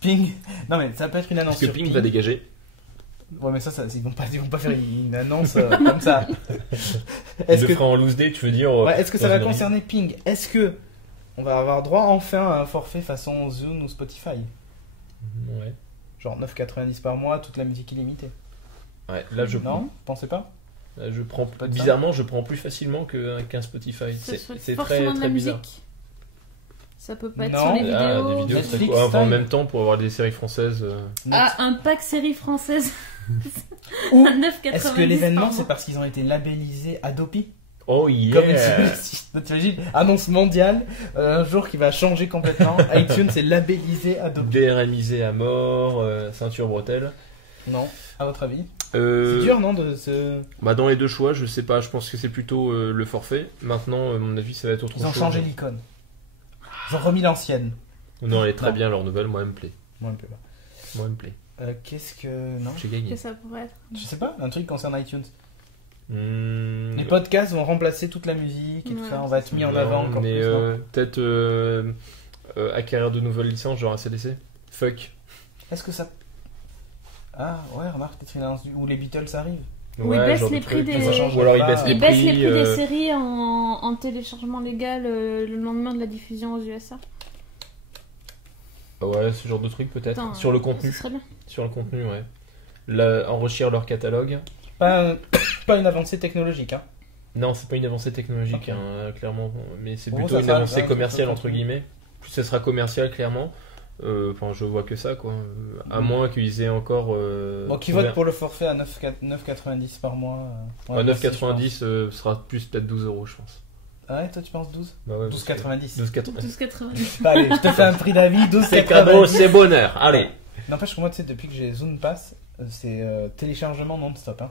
Ping... Non, mais ça peut être une annonce Est-ce que sur Ping va dégager? Ouais, mais ça ils vont pas faire une annonce comme ça. Il Est-ce le que... fera en loose day, tu veux dire Ouais, est-ce que ça dans va une revue. concerner Ping? Est-ce que on va avoir droit enfin à un forfait façon Zune ou Spotify? Ouais. Genre 9,90 par mois, toute la musique illimitée. Ouais, là je Non, pensez pas? Bizarrement, je prends plus facilement qu'un Spotify. C'est très forcément de la très bizarre. musique. Ça peut pas être Non. sur les vidéos. Des vidéos, c'est Netflix, quoi en style. même temps pour avoir des séries françaises. Un pack série française. Ou à 9,90 est-ce que l'événement par c'est mois. parce qu'ils ont été labellisés Adopi? Oh Comme yeah. t'imagines, annonce mondiale, un jour qui va changer complètement. iTunes est labellisé Adopi. DRMisé à mort, ceinture bretelle. Non, à votre avis? Euh, C'est dur, non, de se... Bah dans les deux choix, je sais pas, je pense que c'est plutôt le forfait. Maintenant, à mon avis, ça va être autre Ils ont chose. changé l'icône. Ils ont remis l'ancienne. Non, elle est très Non. bien leur nouvelle, moi elle me plaît. Moi, un peu pas. Moi elle me plaît. Qu'est-ce que... Non, J'ai Que gagné. ça pourrait être. je sais pas, un truc concerne iTunes. Hmm, Les podcasts vont remplacer toute la musique et tout Ouais, ça, on va être mis en non, avant encore mais plus. non peut-être acquérir de nouvelles licences, genre ACDC. Fuck. Est-ce que ça... Ah, ouais, remarque, peut-être une annonce où les Beatles arrivent. Ou ils baissent genre de les prix truc. des- Ça change Ou alors ils pas. baissent les Ils baissent les prix. prix des séries en téléchargement légal le lendemain de la diffusion aux USA. Ouais, ce genre de truc peut-être. Putain, Sur le Ce contenu. serait bien. Sur le contenu, ouais. Enrichir leur catalogue. Pas, pas une avancée technologique, hein. Non, c'est pas une avancée technologique, Ok. clairement. Mais c'est Pour plutôt vous, ça une sera- avancée ouais, commerciale, ça- entre guillemets. Plus ça sera commercial, clairement. Enfin, je vois que ça, quoi. À moins qu'ils aient encore. Bon, qui ouvert- vote pour le forfait à 9,90 par mois Ouais, 9,90 sera plus peut-être 12 euros, je pense. Ah ouais, toi tu penses 12 Bah ouais, 12,90. 12,90. 12,90. Bah, allez, je te fais un prix d'avis, C'est cadeau, 12,90. c'est bonheur. Allez. N'empêche que moi, tu sais, depuis que j'ai Zune Pass, c'est téléchargement non-stop. Hein.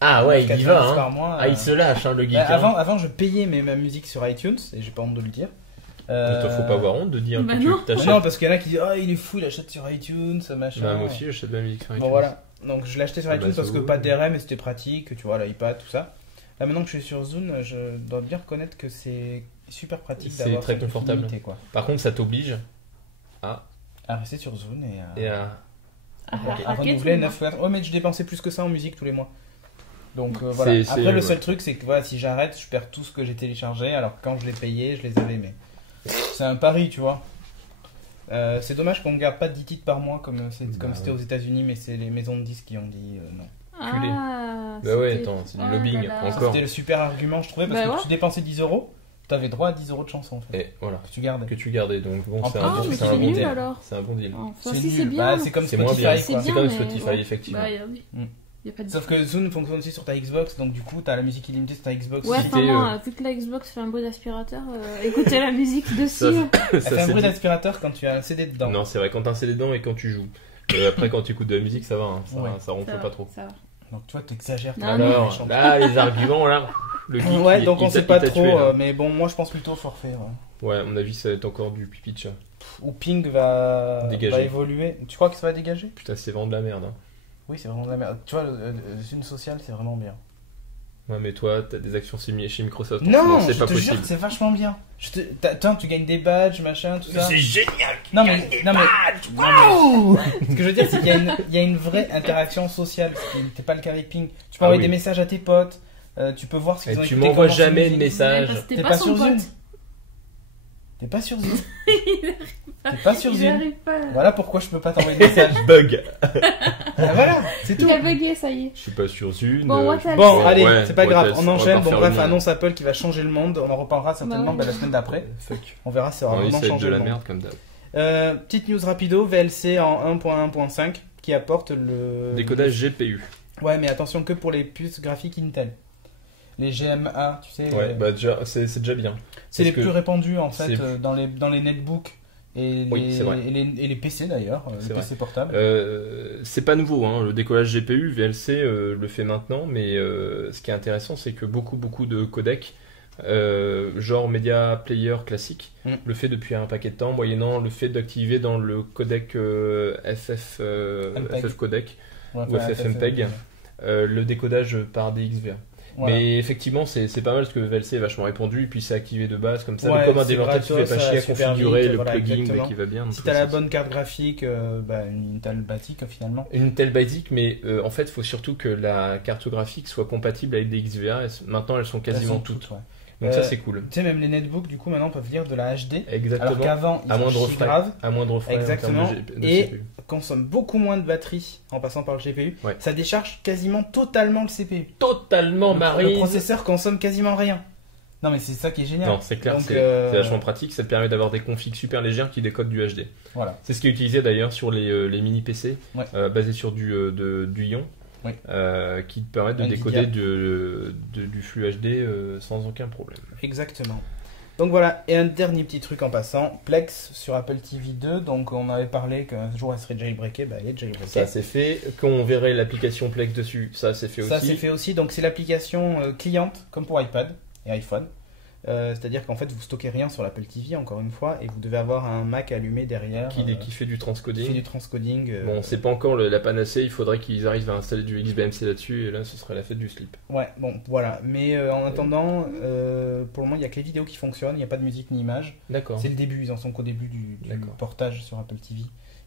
Ah ouais, il y 9,90 va, hein. par mois, Ah, il se lâche, hein, le geek. bah, hein. avant, je payais ma musique sur iTunes, et j'ai pas honte de le dire. Mais toi, faut pas avoir honte de dire Bah que tu non. t'achètes. Non, parce qu'il y en a qui disent, oh, il est fou, il achète sur iTunes, machin. Bah, moi aussi, j'achète de la musique sur Bon, iTunes. voilà. Donc, je l'ai acheté sur Ah, iTunes bah, parce c'est que cool. pas de DRM et c'était pratique, tu vois, l'iPad, tout ça. Là, maintenant que je suis sur Zune, je dois bien reconnaître que c'est super pratique C'est d'avoir très cette confortable. illimité, quoi. Par contre, ça t'oblige À rester sur Zune et et à, à. Ah, à raquette, renouveler ou non 9 fois. Ouais, mais je dépensais plus que ça en musique tous les mois. Donc voilà. C'est- Après, le ouais. seul truc, c'est que voilà, si j'arrête, je perds tout ce que j'ai téléchargé. Alors que quand je l'ai payé, je les avais. Mais c'est un pari, tu vois. C'est dommage qu'on ne garde pas 10 titres par mois comme c'était aux États-Unis, mais c'est les maisons de disques qui ont dit non. Ah, Bah ouais, c'était- attends, c'est du Oh lobbying, là là. encore. C'était le super argument, je trouvais, parce Bah que ouais. tu dépensais 10 euros, t'avais droit à 10 euros de chansons en fait. Et voilà. Que tu gardais. Que tu gardais, donc bon, En c'est plus, un Ah, bon mais c'est c'est c'est un bon nul deal. alors. C'est un bon deal. Enfin, C'est si, nul. c'est Bah, bien. c'est comme C'est moins Spotify, bien. C'est quoi. bien, comme mais Spotify, ouais. effectivement. Bah, oui. Mm. Y a pas de Sauf que Zune fonctionne aussi sur ta Xbox, donc du coup, t'as la musique illimitée sur ta Xbox. Ouais, Si enfin t'es, moi, vu que la Xbox fait un bruit d'aspirateur, écoutez la musique dessus. Elle Ça, fait un c'est bruit dit. d'aspirateur quand tu as un CD dedans. Non, c'est vrai, quand t'as un CD dedans et quand tu joues. Après, quand tu écoutes de la musique, ça va, hein, Ouais. ça ronfle Ça va, pas trop. ça va. Donc toi, t'exagères. Non, t'es Alors, méchant. là, les arguments, là. Le geek, Ouais, il- donc il on t'a- sait il pas t'a trop, tué, là. mais bon, moi je pense plutôt au forfait. Ouais. Ouais, à mon avis, ça va être encore du pipi de chat. Ou Ping va Dégager. évoluer. Tu crois que ça va dégager? Putain, c'est vraiment de la merde. Hein. Oui, c'est vraiment de la merde. Tu vois, Zune Social, c'est vraiment bien. Ouais, mais toi, t'as des actions chez Microsoft. Non, c'est je pas te jure possible. que c'est vachement bien. Attends, tu gagnes des badges, machin, tout ça. génial! Non mais, non mais, ce que je veux dire, c'est qu'il y a une vraie interaction sociale, ce qui n'était pas le cas avec Ping. Tu peux Ah envoyer oui. des messages à tes potes, tu peux voir ce qu'ils ont Et tu écouté m'envoies comme morceau jamais de musique. message. Parce que T'es T'es pas pas son sur Zune. pote. T'es pas sur Zune. T'es pas sur Il Zune. arrive pas. Voilà pourquoi je peux pas t'envoyer de message. Bug! Ah, voilà, c'est tout. Il a bugué, ça y est. Je suis pas sur Zune. Bon, what else? Bon, Bon, allez, ouais, c'est pas what grave, else, on va enchaîne. pas Bon, faire bref, le monde. annonce Apple qui va changer le monde. On en reparlera certainement Bah ouais. la semaine d'après. Fuck. On verra si ça va Oui, vraiment ça va être changer de la le monde. merde comme d'hab. Petite news rapido, VLC en 1.1.5 qui apporte le Décodage GPU. Ouais, mais attention que pour les puces graphiques Intel. Les GMA, tu sais. Ouais, bah déjà, c'est déjà bien. c'est les parce plus que répandus en fait c'est- dans les netbooks et Oui, c'est vrai. les PC d'ailleurs, C'est les vrai. PC portables. C'est pas nouveau, hein. Le décollage GPU, VLC le fait maintenant, mais ce qui est intéressant, c'est que beaucoup de codecs, genre Media Player classique, le fait depuis un paquet de temps, moyennant le fait d'activer dans le codec FF codec Ouais, ou FFmpeg, le décodage par DXVA. Voilà. Mais effectivement, c'est pas mal parce que VLC est vachement répandu et puis c'est activé de base comme ça. Ouais, comme un c'est développeur, tu fais gratos, pas ça chier à va super configurer vite, le voilà, plugin exactement. qui va bien. Si donc t'as la ça, bonne carte graphique, une Intel basique finalement. une telle basique, mais en fait, il faut surtout que la carte graphique soit compatible avec des XVA. Maintenant, elles sont quasiment Elles sont toutes. ouais. Donc ça c'est cool. Tu sais, même les netbooks, du coup, maintenant peuvent lire de la HD. Exactement. Alors qu'avant, ils à ont moindre chiffre frais. grave, À moindre frais. Exactement. En termes de Et CPU. consomment beaucoup moins de batterie en passant par le GPU. Ouais. Ça décharge quasiment totalement le CPU. Totalement Le Marine. processeur consomme quasiment rien. Non, mais c'est ça qui est génial. Non, c'est clair, Donc, c'est vachement pratique. Ça te permet d'avoir des configs super légères qui décodent du HD. Voilà. C'est ce qui est utilisé d'ailleurs sur les mini PC Ouais. basés sur du Ion. Ouais. Qui te permettent de Nvidia. décoder du flux HD sans aucun problème. Exactement. Donc voilà, et un dernier petit truc en passant, Plex sur Apple TV 2, donc on avait parlé qu'un jour elle serait jailbreakée, bah elle est jailbreakée. Ça c'est fait. Quand on verrait l'application Plex dessus, ça c'est fait Ça aussi. c'est fait aussi, donc c'est l'application cliente comme pour iPad et iPhone. C'est-à-dire qu'en fait vous stockez rien sur l'Apple TV encore une fois et vous devez avoir un Mac allumé derrière Qui fait du qui transcoding. fait du transcoding. Bon, c'est pas encore la panacée, il faudrait qu'ils arrivent à installer du XBMC là-dessus et là ce serait la fête du slip. Ouais, bon voilà, mais en attendant, pour le moment il n'y a que les vidéos qui fonctionnent, il n'y a pas de musique ni image. D'accord. C'est le début, ils en sont qu'au début du D'accord. portage sur Apple TV,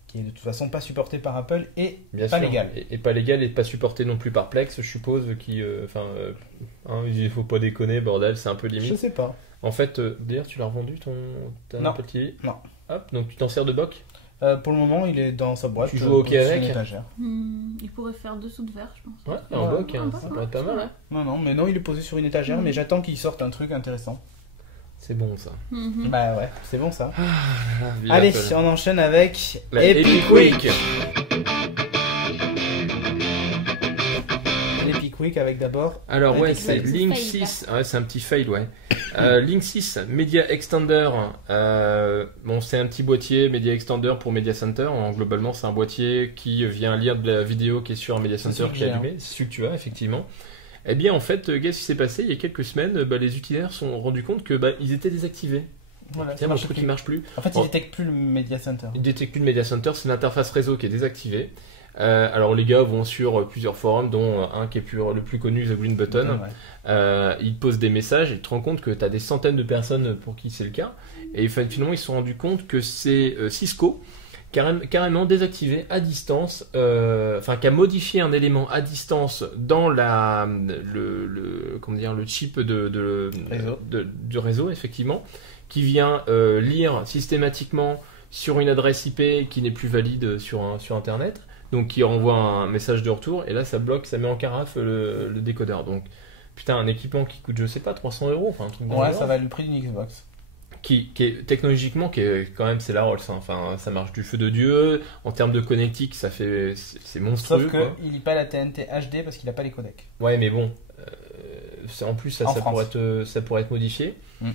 qui est de toute façon pas supporté par Apple et Bien pas sûr. légal. Et pas légal et pas supporté non plus par Plex, je suppose, il faut pas déconner, bordel, c'est un peu Je limite. sais pas. En fait, d'ailleurs, tu l'as revendu ta Non. Apple TV? Non. Hop, donc tu t'en sers de boc? Pour le moment, il est dans sa boîte. Tu joues au hockey sur avec une étagère. Il pourrait faire dessous de verre, je pense. Ouais, en Ouais, boc, hein, un ça boc, pourrait être pas mal. Hein. Non, mais non, il est posé sur une étagère, mais j'attends qu'il sorte un truc intéressant. C'est bon ça. Mhm. Bah ouais, c'est bon ça. Vive Allez, Apple. on enchaîne avec La Epic Week. Epic Week avec d'abord. Alors Un ouais, petit c'est fail. Link Fail. 6. Ouais, c'est un petit fail, ouais. Link 6, Media Extender. Bon, c'est un petit boîtier Media Extender pour Media Center. Globalement, c'est un boîtier qui vient lire de la vidéo qui est sur un Media C'est Center celui que qui est j'ai, allumé. C'est celui que tu as, effectivement. Eh bien, en fait, qu'est-ce qui s'est passé? Il y a quelques semaines, les utilisateurs se sont rendus compte que ils étaient désactivés. Voilà, Tiens, ça mon marche truc plus. qui marche plus. En fait, il Oh. détecte plus le Media Center. Il détecte plus le Media Center, c'est l'interface réseau qui est désactivée. Alors les gars vont sur plusieurs forums, dont un qui est le plus connu, The Green Button. Ouais. Ils posent des messages et tu te rends compte que tu as des centaines de personnes pour qui c'est le cas. Et finalement, ils se sont rendus compte que c'est Cisco carrément désactivé à distance, qui a modifié un élément à distance dans le chip du réseau, effectivement, qui vient lire systématiquement sur une adresse IP qui n'est plus valide sur Internet, donc qui renvoie un message de retour, et là ça bloque, ça met en carafe le décodeur. Donc putain, un équipement qui coûte, je sais pas, 300 €, enfin un truc dans le Ouais, genre, ça va le prix d'une Xbox. qui est technologiquement, qui est quand même, c'est la Rolls, hein. Enfin, ça marche du feu de Dieu. En termes de connectique, c'est monstrueux. Sauf Quoi. qu'il lit pas la TNT HD parce qu'il a pas les codecs. Ouais, mais bon, en plus ça En pourrait France. ça pourrait être modifié. Mm.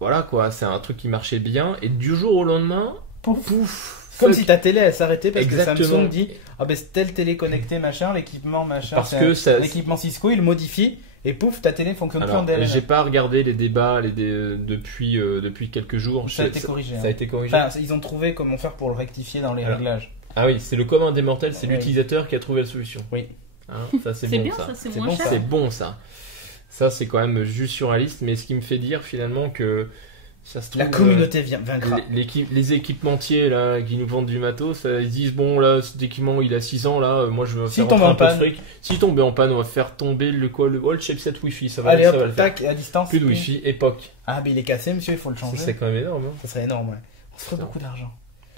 Voilà quoi, c'est un truc qui marchait bien, et du jour au lendemain, pouf, Comme fuck. si ta télé elle s'arrêtait parce que Exactement. Samsung dit ah ben c'est telle télé connectée machin, l'équipement machin, Parce c'est que ça- l'équipement Cisco il modifie et pouf ta télé fonctionne plus en Alors, DLNA. j'ai pas regardé les débats depuis quelques jours. Ça a été corrigé. Ça a hein. été corrigé. Enfin, ils ont trouvé comment faire pour le rectifier dans les Alors, réglages. Ah oui, c'est le commun des mortels, c'est Oui. l'utilisateur qui a trouvé la solution. Oui. Hein, ça c'est C'est bon, bien, ça. ça, c'est C'est moins bon, cher. C'est bon ça. Ça c'est quand même juste sur la liste, mais ce qui me fait dire finalement que ça se trouve, La communauté vaincra. les équipementiers là qui nous vendent du matos, ils disent bon là cet équipement il a 6 ans là, moi je veux S'il faire tombe rentrer en un peu de fric. S'il tombe en panne, on va faire tomber le chipset Wi-Fi, ça va, Allez ça va le hop, faire. tac, à distance. Plus de Wi-Fi, époque. Ah ben il est cassé monsieur, il faut le Ça changer. c'est quand même énorme. Hein. Ça serait énorme, ouais. On se ferait Putain. beaucoup d'argent.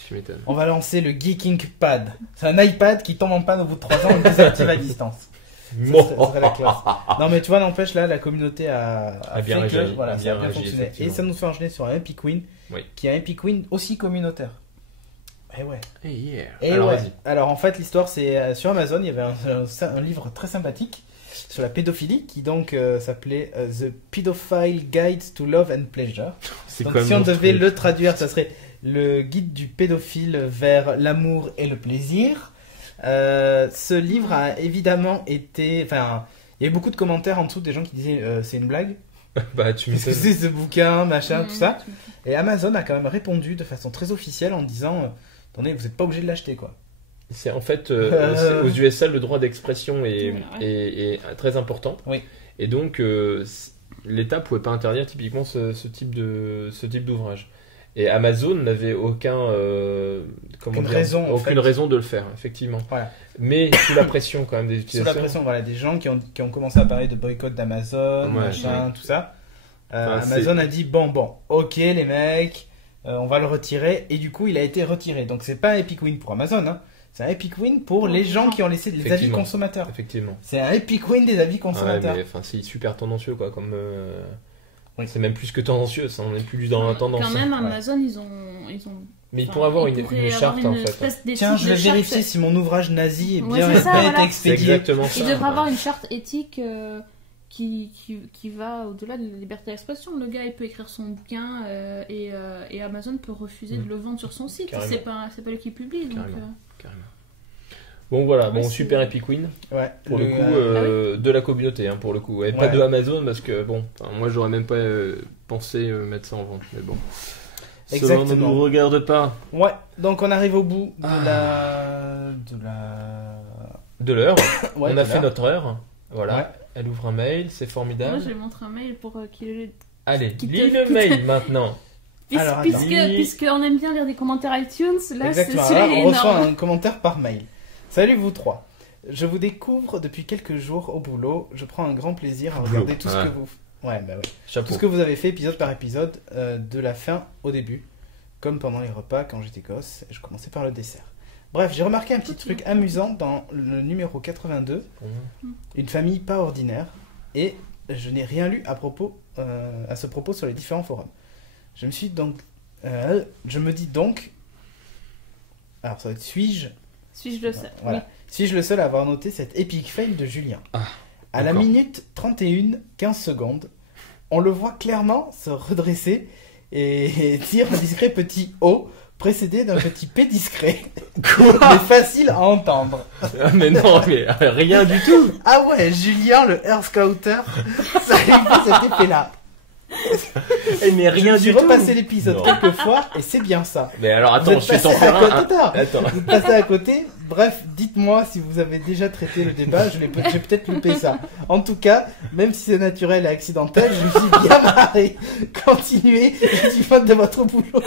Tu m'étonnes. On va lancer le Geeking Pad. C'est un iPad qui tombe en panne au bout de 3 ans, on le désactive à distance. Ça serait la classe. Non mais tu vois, n'empêche là, la communauté a bien fait que, réagi, voilà, a ça bien a bien réagi, fonctionné. Et effectivement. ça nous fait enchaîner sur un Epic Win, Oui. qui est un Epic Win aussi communautaire. Eh ouais. Hey, yeah. Et Alors ouais. vas-y. Alors en fait l'histoire c'est sur Amazon, il y avait un livre très sympathique sur la pédophilie qui donc s'appelait The Pedophile Guide to Love and Pleasure. C'est Donc quand même si on monstrueux. devait le traduire, ça serait le guide du pédophile vers l'amour et le plaisir. Ce livre a évidemment été... Enfin, il y a eu beaucoup de commentaires en dessous des gens qui disaient c'est une blague. Bah tu Qu'est-ce que m'étonnes. c'est ce bouquin, machin, tout ça. Mhm. Et Amazon a quand même répondu de façon très officielle en disant attendez, vous n'êtes pas obligé de l'acheter quoi. C'est en fait c'est aux USA le droit d'expression est très important. Oui. Et donc l'État pouvait pas interdire typiquement ce type d'ouvrage. Et Amazon n'avait Aucune raison, en aucune fait. raison de le faire, effectivement. Voilà. Mais sous la pression quand même des Sous utilisateurs. la pression, voilà, des gens qui ont commencé à parler de boycott d'Amazon, Ouais, machin, tout ça. Enfin, Amazon a dit bon, ok les mecs, on va le retirer, et du coup il a été retiré. Donc c'est pas un Epic Win pour Amazon, hein. C'est un Epic Win pour les gens qui ont laissé les avis Effectivement. consommateurs. Effectivement. C'est un Epic Win des avis Ouais, consommateurs. mais enfin, c'est super tendancieux quoi. Comme Oui. c'est même plus que tendancieux, ça, on n'est plus dans la tendance. Quand même, hein. Amazon, ils ont. Mais il enfin, pourrait avoir ils une pourraient charte avoir en une fait. espèce d'étude Tiens, je de vais charte. vérifier si mon ouvrage nazi est Ouais, bien c'est ça, bien voilà. été C'est expédié. exactement ça. Il devrait ouais. avoir une charte éthique qui va au-delà de la liberté d'expression. Le gars, il peut écrire son bouquin et Amazon peut refuser de le vendre sur son site. Carrément. C'est pas lui qui publie. Donc, Carrément. Carrément. Bon voilà, Ouais, bon c'est- super Epic Win Ouais, pour le coup de la communauté hein, pour le coup et pas Ouais. de Amazon parce que bon, enfin, moi j'aurais même pas pensé mettre ça en vente mais bon. Cela ne Exactement. nous regarde pas. Ouais, donc on arrive au bout de Ah. la. De l'heure, Ouais, on de a fait l'heure. notre heure. Voilà, Ouais. elle ouvre un mail, c'est moi, formidable. je lui montre un mail pour qu'il. Allez, Qui te- lis le qui te- mail maintenant. Alors, attends. Puisqu'on aime bien lire des commentaires iTunes, là, Exactement. celui-là, Alors, il est on reçoit énorme. un commentaire par mail. Salut vous trois. Je vous découvre depuis quelques jours au boulot. Je prends un grand plaisir à regarder tout ce Ouais. que vous. Ouais, bah ouais. Chapeau. Tout ce que vous avez fait épisode par épisode, de la fin au début, comme pendant les repas quand j'étais gosse. Je commençais par le dessert. Bref, j'ai remarqué un petit truc amusant dans le numéro 82, une famille pas ordinaire, et je n'ai rien lu à ce propos sur les différents forums. Je me dis donc, alors ça va être suis-je Suis-je le seul? voilà. Suis-je le seul à avoir noté cet épique fail de Julien à la encore. minute 31, 15 secondes, on le voit clairement se redresser et dire un discret petit O précédé d'un petit P discret. Mais facile à entendre. Ah, mais non, mais rien du tout. Ah ouais, Julien, le Air Scouter, ça lui fait cet effet-là. Mais rien J'ai du tout. repassé l'épisode Non. quelques fois et c'est bien ça. Mais alors Vous attends, êtes je vais t'en passé faire à un. côté, attends. Attends. Vous passez à côté. Bref, dites-moi si vous avez déjà traité le débat. J'ai peut-être loupé ça. En tout cas, même si c'est naturel et accidentel, je me suis bien marré. Continuez. Je suis fan de votre boulot.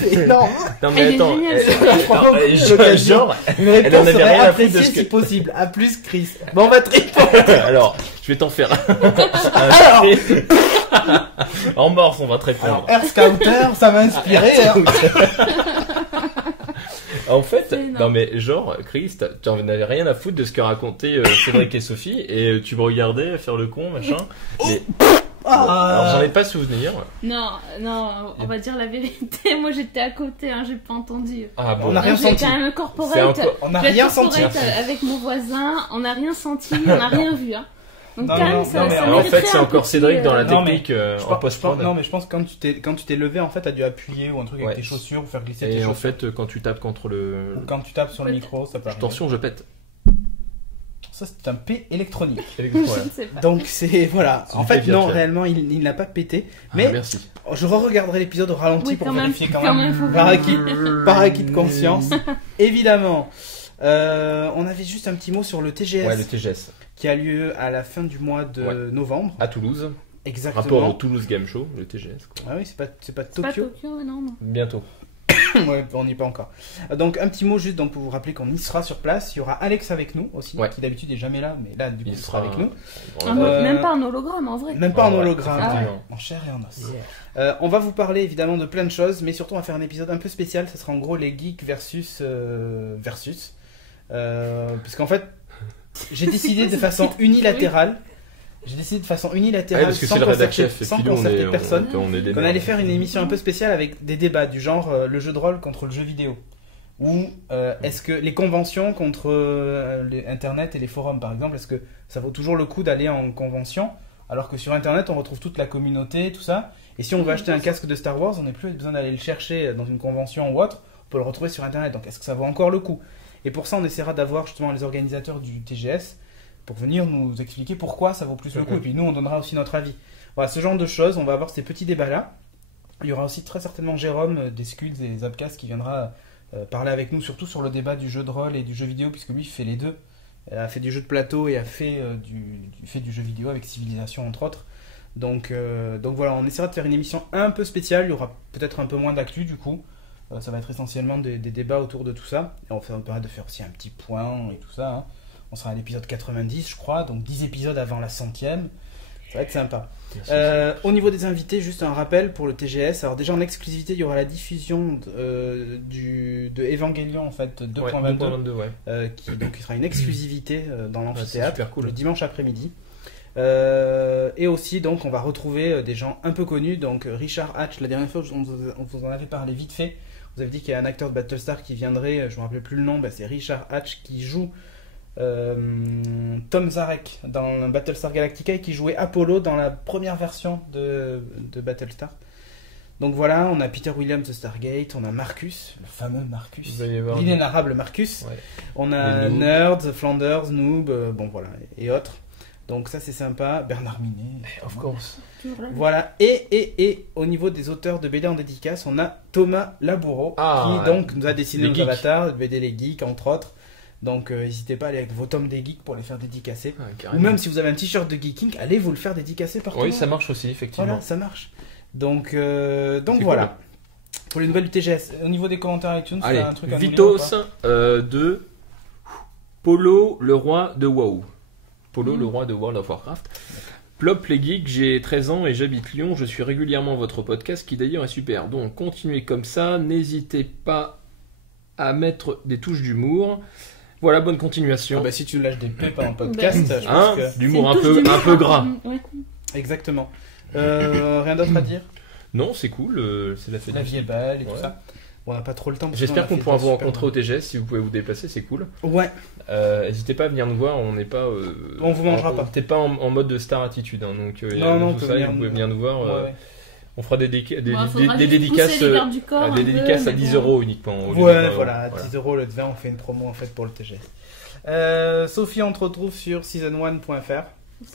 C'est énorme. Non Il mais est attends. génial, Franchement, Attends, l'occasion. genre, Une Elle en réponse avait serait rien à foutre de appréciée ce que- si possible. À plus, Chris. Bon, on va te répondre. alors, je vais t'en faire Alors. en morse, on va te répondre. Alors, Air Scouter, ça m'a inspiré. Hein. En fait, C'est énorme. non mais genre, Chris, t'en avais rien à foutre de ce que racontaient Cédric et Sophie, et tu me regardais faire le con, machin. Mais alors j'en ai pas souvenir. Non, on va dire la vérité. Moi, j'étais à côté, hein, j'ai pas entendu. Ah bon. On a rien J'ai senti. quand même C'est corporate. encore- On n'a J'ai rien corporate senti. avec mon voisin, on n'a rien senti, on n'a rien vu. Hein. Donc Non, quand non, même, ça, non, mais ça en En mériterait fait, c'est un encore petit, Cédric dans la non, mais technique Je en pense- post-prod. non, mais je pense que quand tu t'es levé, en fait, t'as dû appuyer ou un truc Ouais. avec tes chaussures ou faire glisser tes Et en chaussures. fait, quand tu tapes contre le. Ou quand tu tapes sur le micro, ça peut arriver. Attention, je pète. Ça, c'est un P électronique. Je Voilà. ne sais pas. Donc, c'est. Voilà. C'est En du fait, P non, virtuel. réellement, il n'a pas pété. Ah, Mais merci. je re-regarderai l'épisode au ralenti Oui, pour quand même, vérifier quand quand même. même, faut Par vérifier. acquis de conscience. Évidemment. On avait juste un petit mot sur le TGS Ouais, le TGS. qui a lieu à la fin du mois de Ouais. novembre. À Toulouse. Exactement. Rapport au Toulouse Game Show, le TGS. Quoi. Ah oui, c'est pas C'est pas Tokyo. Tokyo, non, non. Bientôt. Ouais, on n'y est pas encore. Donc un petit mot juste donc, pour vous rappeler qu'on y sera sur place. Il y aura Alex avec nous aussi, Ouais. qui d'habitude est jamais là, mais là du coup il sera avec nous. Ah, même pas un hologramme, en vrai. Même pas en Ouais, hologramme, effectivement. en chair et en os. On va vous parler évidemment de plein de choses, mais surtout on va faire un épisode un peu spécial. Ce sera en gros les geeks versus puisqu'en fait j'ai décidé de façon unilatérale. J'ai décidé de façon unilatérale, Ouais, parce que sans c'est le rédac concerter, chef, et sans puis nous, concerter personne, on est des qu'on nerds. allait faire une émission un peu spéciale avec des débats du genre le jeu de rôle contre le jeu vidéo. Ou est-ce que les conventions contre Internet et les forums par exemple, est-ce que ça vaut toujours le coup d'aller en convention alors que sur Internet on retrouve toute la communauté, tout ça. Et si on veut acheter un casque de Star Wars, on n'a plus besoin d'aller le chercher dans une convention ou autre, on peut le retrouver sur Internet. Donc est-ce que ça vaut encore le coup? Et pour ça on essaiera d'avoir justement les organisateurs du TGS pour venir nous expliquer pourquoi ça vaut plus le coup. Et puis nous on donnera aussi notre avis. Voilà, ce genre de choses, on va avoir ces petits débats là. Il y aura aussi très certainement Jérôme des Scuds et des Zapcast qui viendra parler avec nous, surtout sur le débat du jeu de rôle et du jeu vidéo, puisque lui il fait les deux. Il a fait du jeu de plateau et a fait du jeu vidéo avec Civilisation entre autres. Donc voilà, on essaiera de faire une émission un peu spéciale. Il y aura peut-être un peu moins d'actu du coup. Ça va être essentiellement des débats autour de tout ça. Et on permettra de faire aussi un petit point et tout ça. Hein. On sera à l'épisode 90, je crois, donc 10 épisodes avant la 100e. Ça va être sympa. Au niveau des invités, juste un rappel pour le TGS. Alors déjà en exclusivité, il y aura la diffusion de Evangelion en fait 2.22, qui sera une exclusivité dans l'amphithéâtre le dimanche après-midi. Et aussi donc on va retrouver des gens un peu connus. Donc Richard Hatch, la dernière fois on vous en avait parlé vite fait. Vous avez dit qu'il y a un acteur de Battlestar qui viendrait, je ne me rappelle plus le nom, c'est Richard Hatch qui joue Tom Zarek dans Battlestar Galactica et qui jouait Apollo dans la première version de Battlestar. Donc voilà, on a Peter Williams de Stargate, on a Marcus, le fameux Marcus, l'inénarrable Marcus, on a Nerds, Flanders, Noob, bon voilà, et autres. Donc ça c'est sympa, Bernard Minet, of course. Voilà, et au niveau des auteurs de BD en dédicace, on a Thomas Laboureau qui donc nous a dessiné nos avatars, BD Les Geeks entre autres. Donc n'hésitez pas à aller avec vos tomes des geeks pour les faire dédicacer. Ou même si vous avez un t-shirt de geeking, allez vous le faire dédicacer par Oui, ça marche aussi, effectivement. Voilà, ça marche. Donc voilà. Cool. Pour les nouvelles du TGS, au niveau des commentaires iTunes, allez, un truc à Vitos de Polo, le roi de WoW. Polo, le roi de World of Warcraft. Plop les geeks, j'ai 13 ans et j'habite Lyon. Je suis régulièrement votre podcast qui d'ailleurs est super. Donc continuez comme ça. N'hésitez pas à mettre des touches d'humour. Voilà, bonne continuation. Si tu lâches des pépes en podcast, je pense que... d'humour un peu gras. Ouais. Exactement. Rien d'autre à dire? Non, c'est cool. C'est la fête. La vie est belle et tout ça. On n'a pas trop le temps. J'espère qu'on pourra vous rencontrer au TGS. Si vous pouvez vous déplacer, c'est cool. Ouais. N'hésitez pas à venir nous voir. On n'est pas. On vous mangera pas. T'es pas en mode de star attitude. Hein, donc non, tout ça, vous pouvez venir nous voir. Ouais. On fera des dédicaces, corps, des dédicaces à 10 € uniquement. Ouais, voilà, à 10 € le 20, on fait une promo en fait pour le TGS. Sophie, on te retrouve sur season1.fr,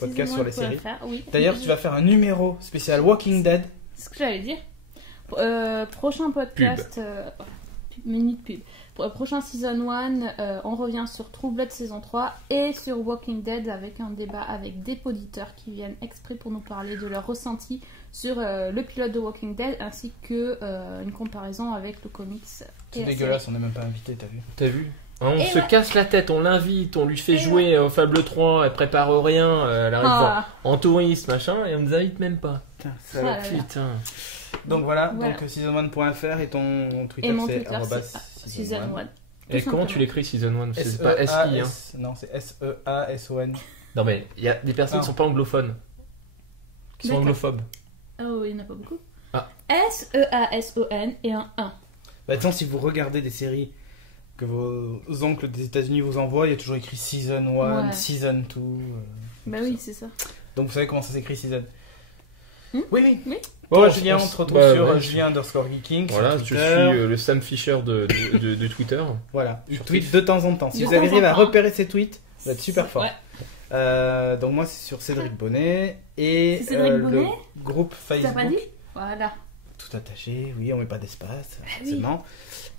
podcast sur les séries. Oui. D'ailleurs, tu vas faire un numéro spécial Walking Dead. C'est ce que j'allais dire. Prochain podcast, minute pub. Prochain Season 1, on revient sur True Blood saison 3 et sur Walking Dead avec un débat avec des auditeurs qui viennent exprès pour nous parler de leur ressenti sur le pilote de Walking Dead ainsi que une comparaison avec le comics. C'est dégueulasse, on n'est même pas invité, t'as vu hein, on se casse la tête, on l'invite, on lui fait jouer au Fable 3, elle prépare rien, elle arrive en tourisme, machin, et on nous invite même pas. Putain. Donc voilà. Donc season1.fr et ton Twitter, et mon Twitter c'est season1. Et comment tu l'écris Season 1? C'est pas SI, hein? Non, c'est SEASON. Non mais il y a des personnes qui sont pas anglophones, qui sont anglophobes. Oh, il n'y en a pas beaucoup. SEASON et un 1. Attends, si vous regardez des séries que vos oncles des États-Unis vous envoient, il y a toujours écrit Season 1, Season 2. Bah oui, c'est ça. Donc vous savez comment ça s'écrit Season? Oui. Bon, Julien, on te retrouve sur Julien_Geeking. Voilà, je suis le Sam Fisher de Twitter. Voilà, il tweet de temps en temps. Si vous arrivez à repérer ses tweets, vous êtes super fort. Ouais. Donc moi, c'est sur Cédric Bonnet. Et le groupe Facebook. T'as pas dit? Voilà. Tout attaché, oui, on met pas d'espace, forcément.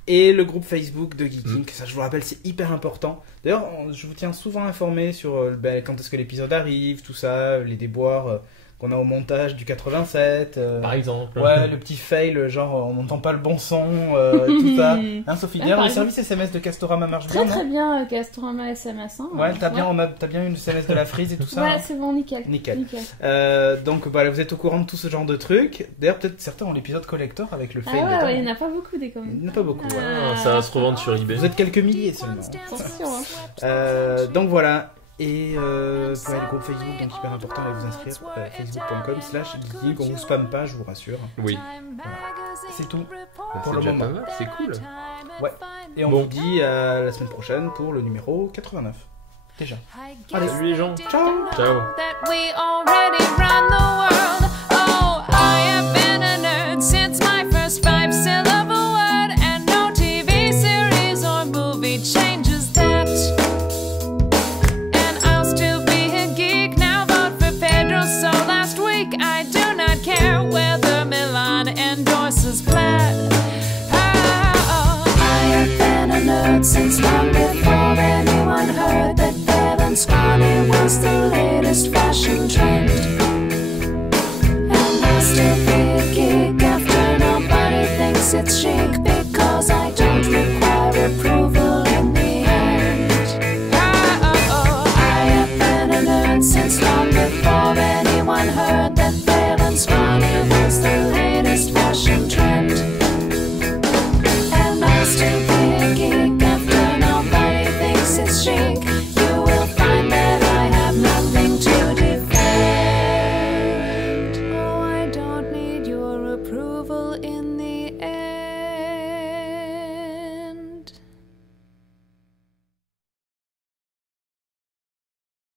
Et le groupe Facebook de Geeking, ça je vous rappelle, c'est hyper important. D'ailleurs, je vous tiens souvent informé sur quand est-ce que l'épisode arrive, tout ça, les déboires qu'on a au montage du 87. Par exemple. Ouais, le petit fail, genre on n'entend pas le bon son, tout ça. Hein, Sophie, bien, le service SMS de Castorama marche bien. Très bien, Castorama SMS. Hein, ouais, t'as bien eu le SMS de la frise et tout ça. Ouais, c'est bon, nickel. Donc voilà, vous êtes au courant de tout ce genre de trucs. D'ailleurs, peut-être certains ont l'épisode collector avec le fail. Ouais, il n'y en a pas beaucoup des comics. Il n'y en a pas beaucoup. Ça va se revendre sur eBay. Vous êtes quelques milliers seulement. Attention. Donc voilà. Et pour le groupe Facebook, donc hyper important, allez vous inscrire facebook.com/geeking, on vous spamme pas, je vous rassure. Oui. Voilà. C'est tout pour le moment. Pas mal, c'est cool. Ouais. Et on vous dit à la semaine prochaine pour le numéro 89. Déjà. Allez, salut les gens. Ciao. Ciao.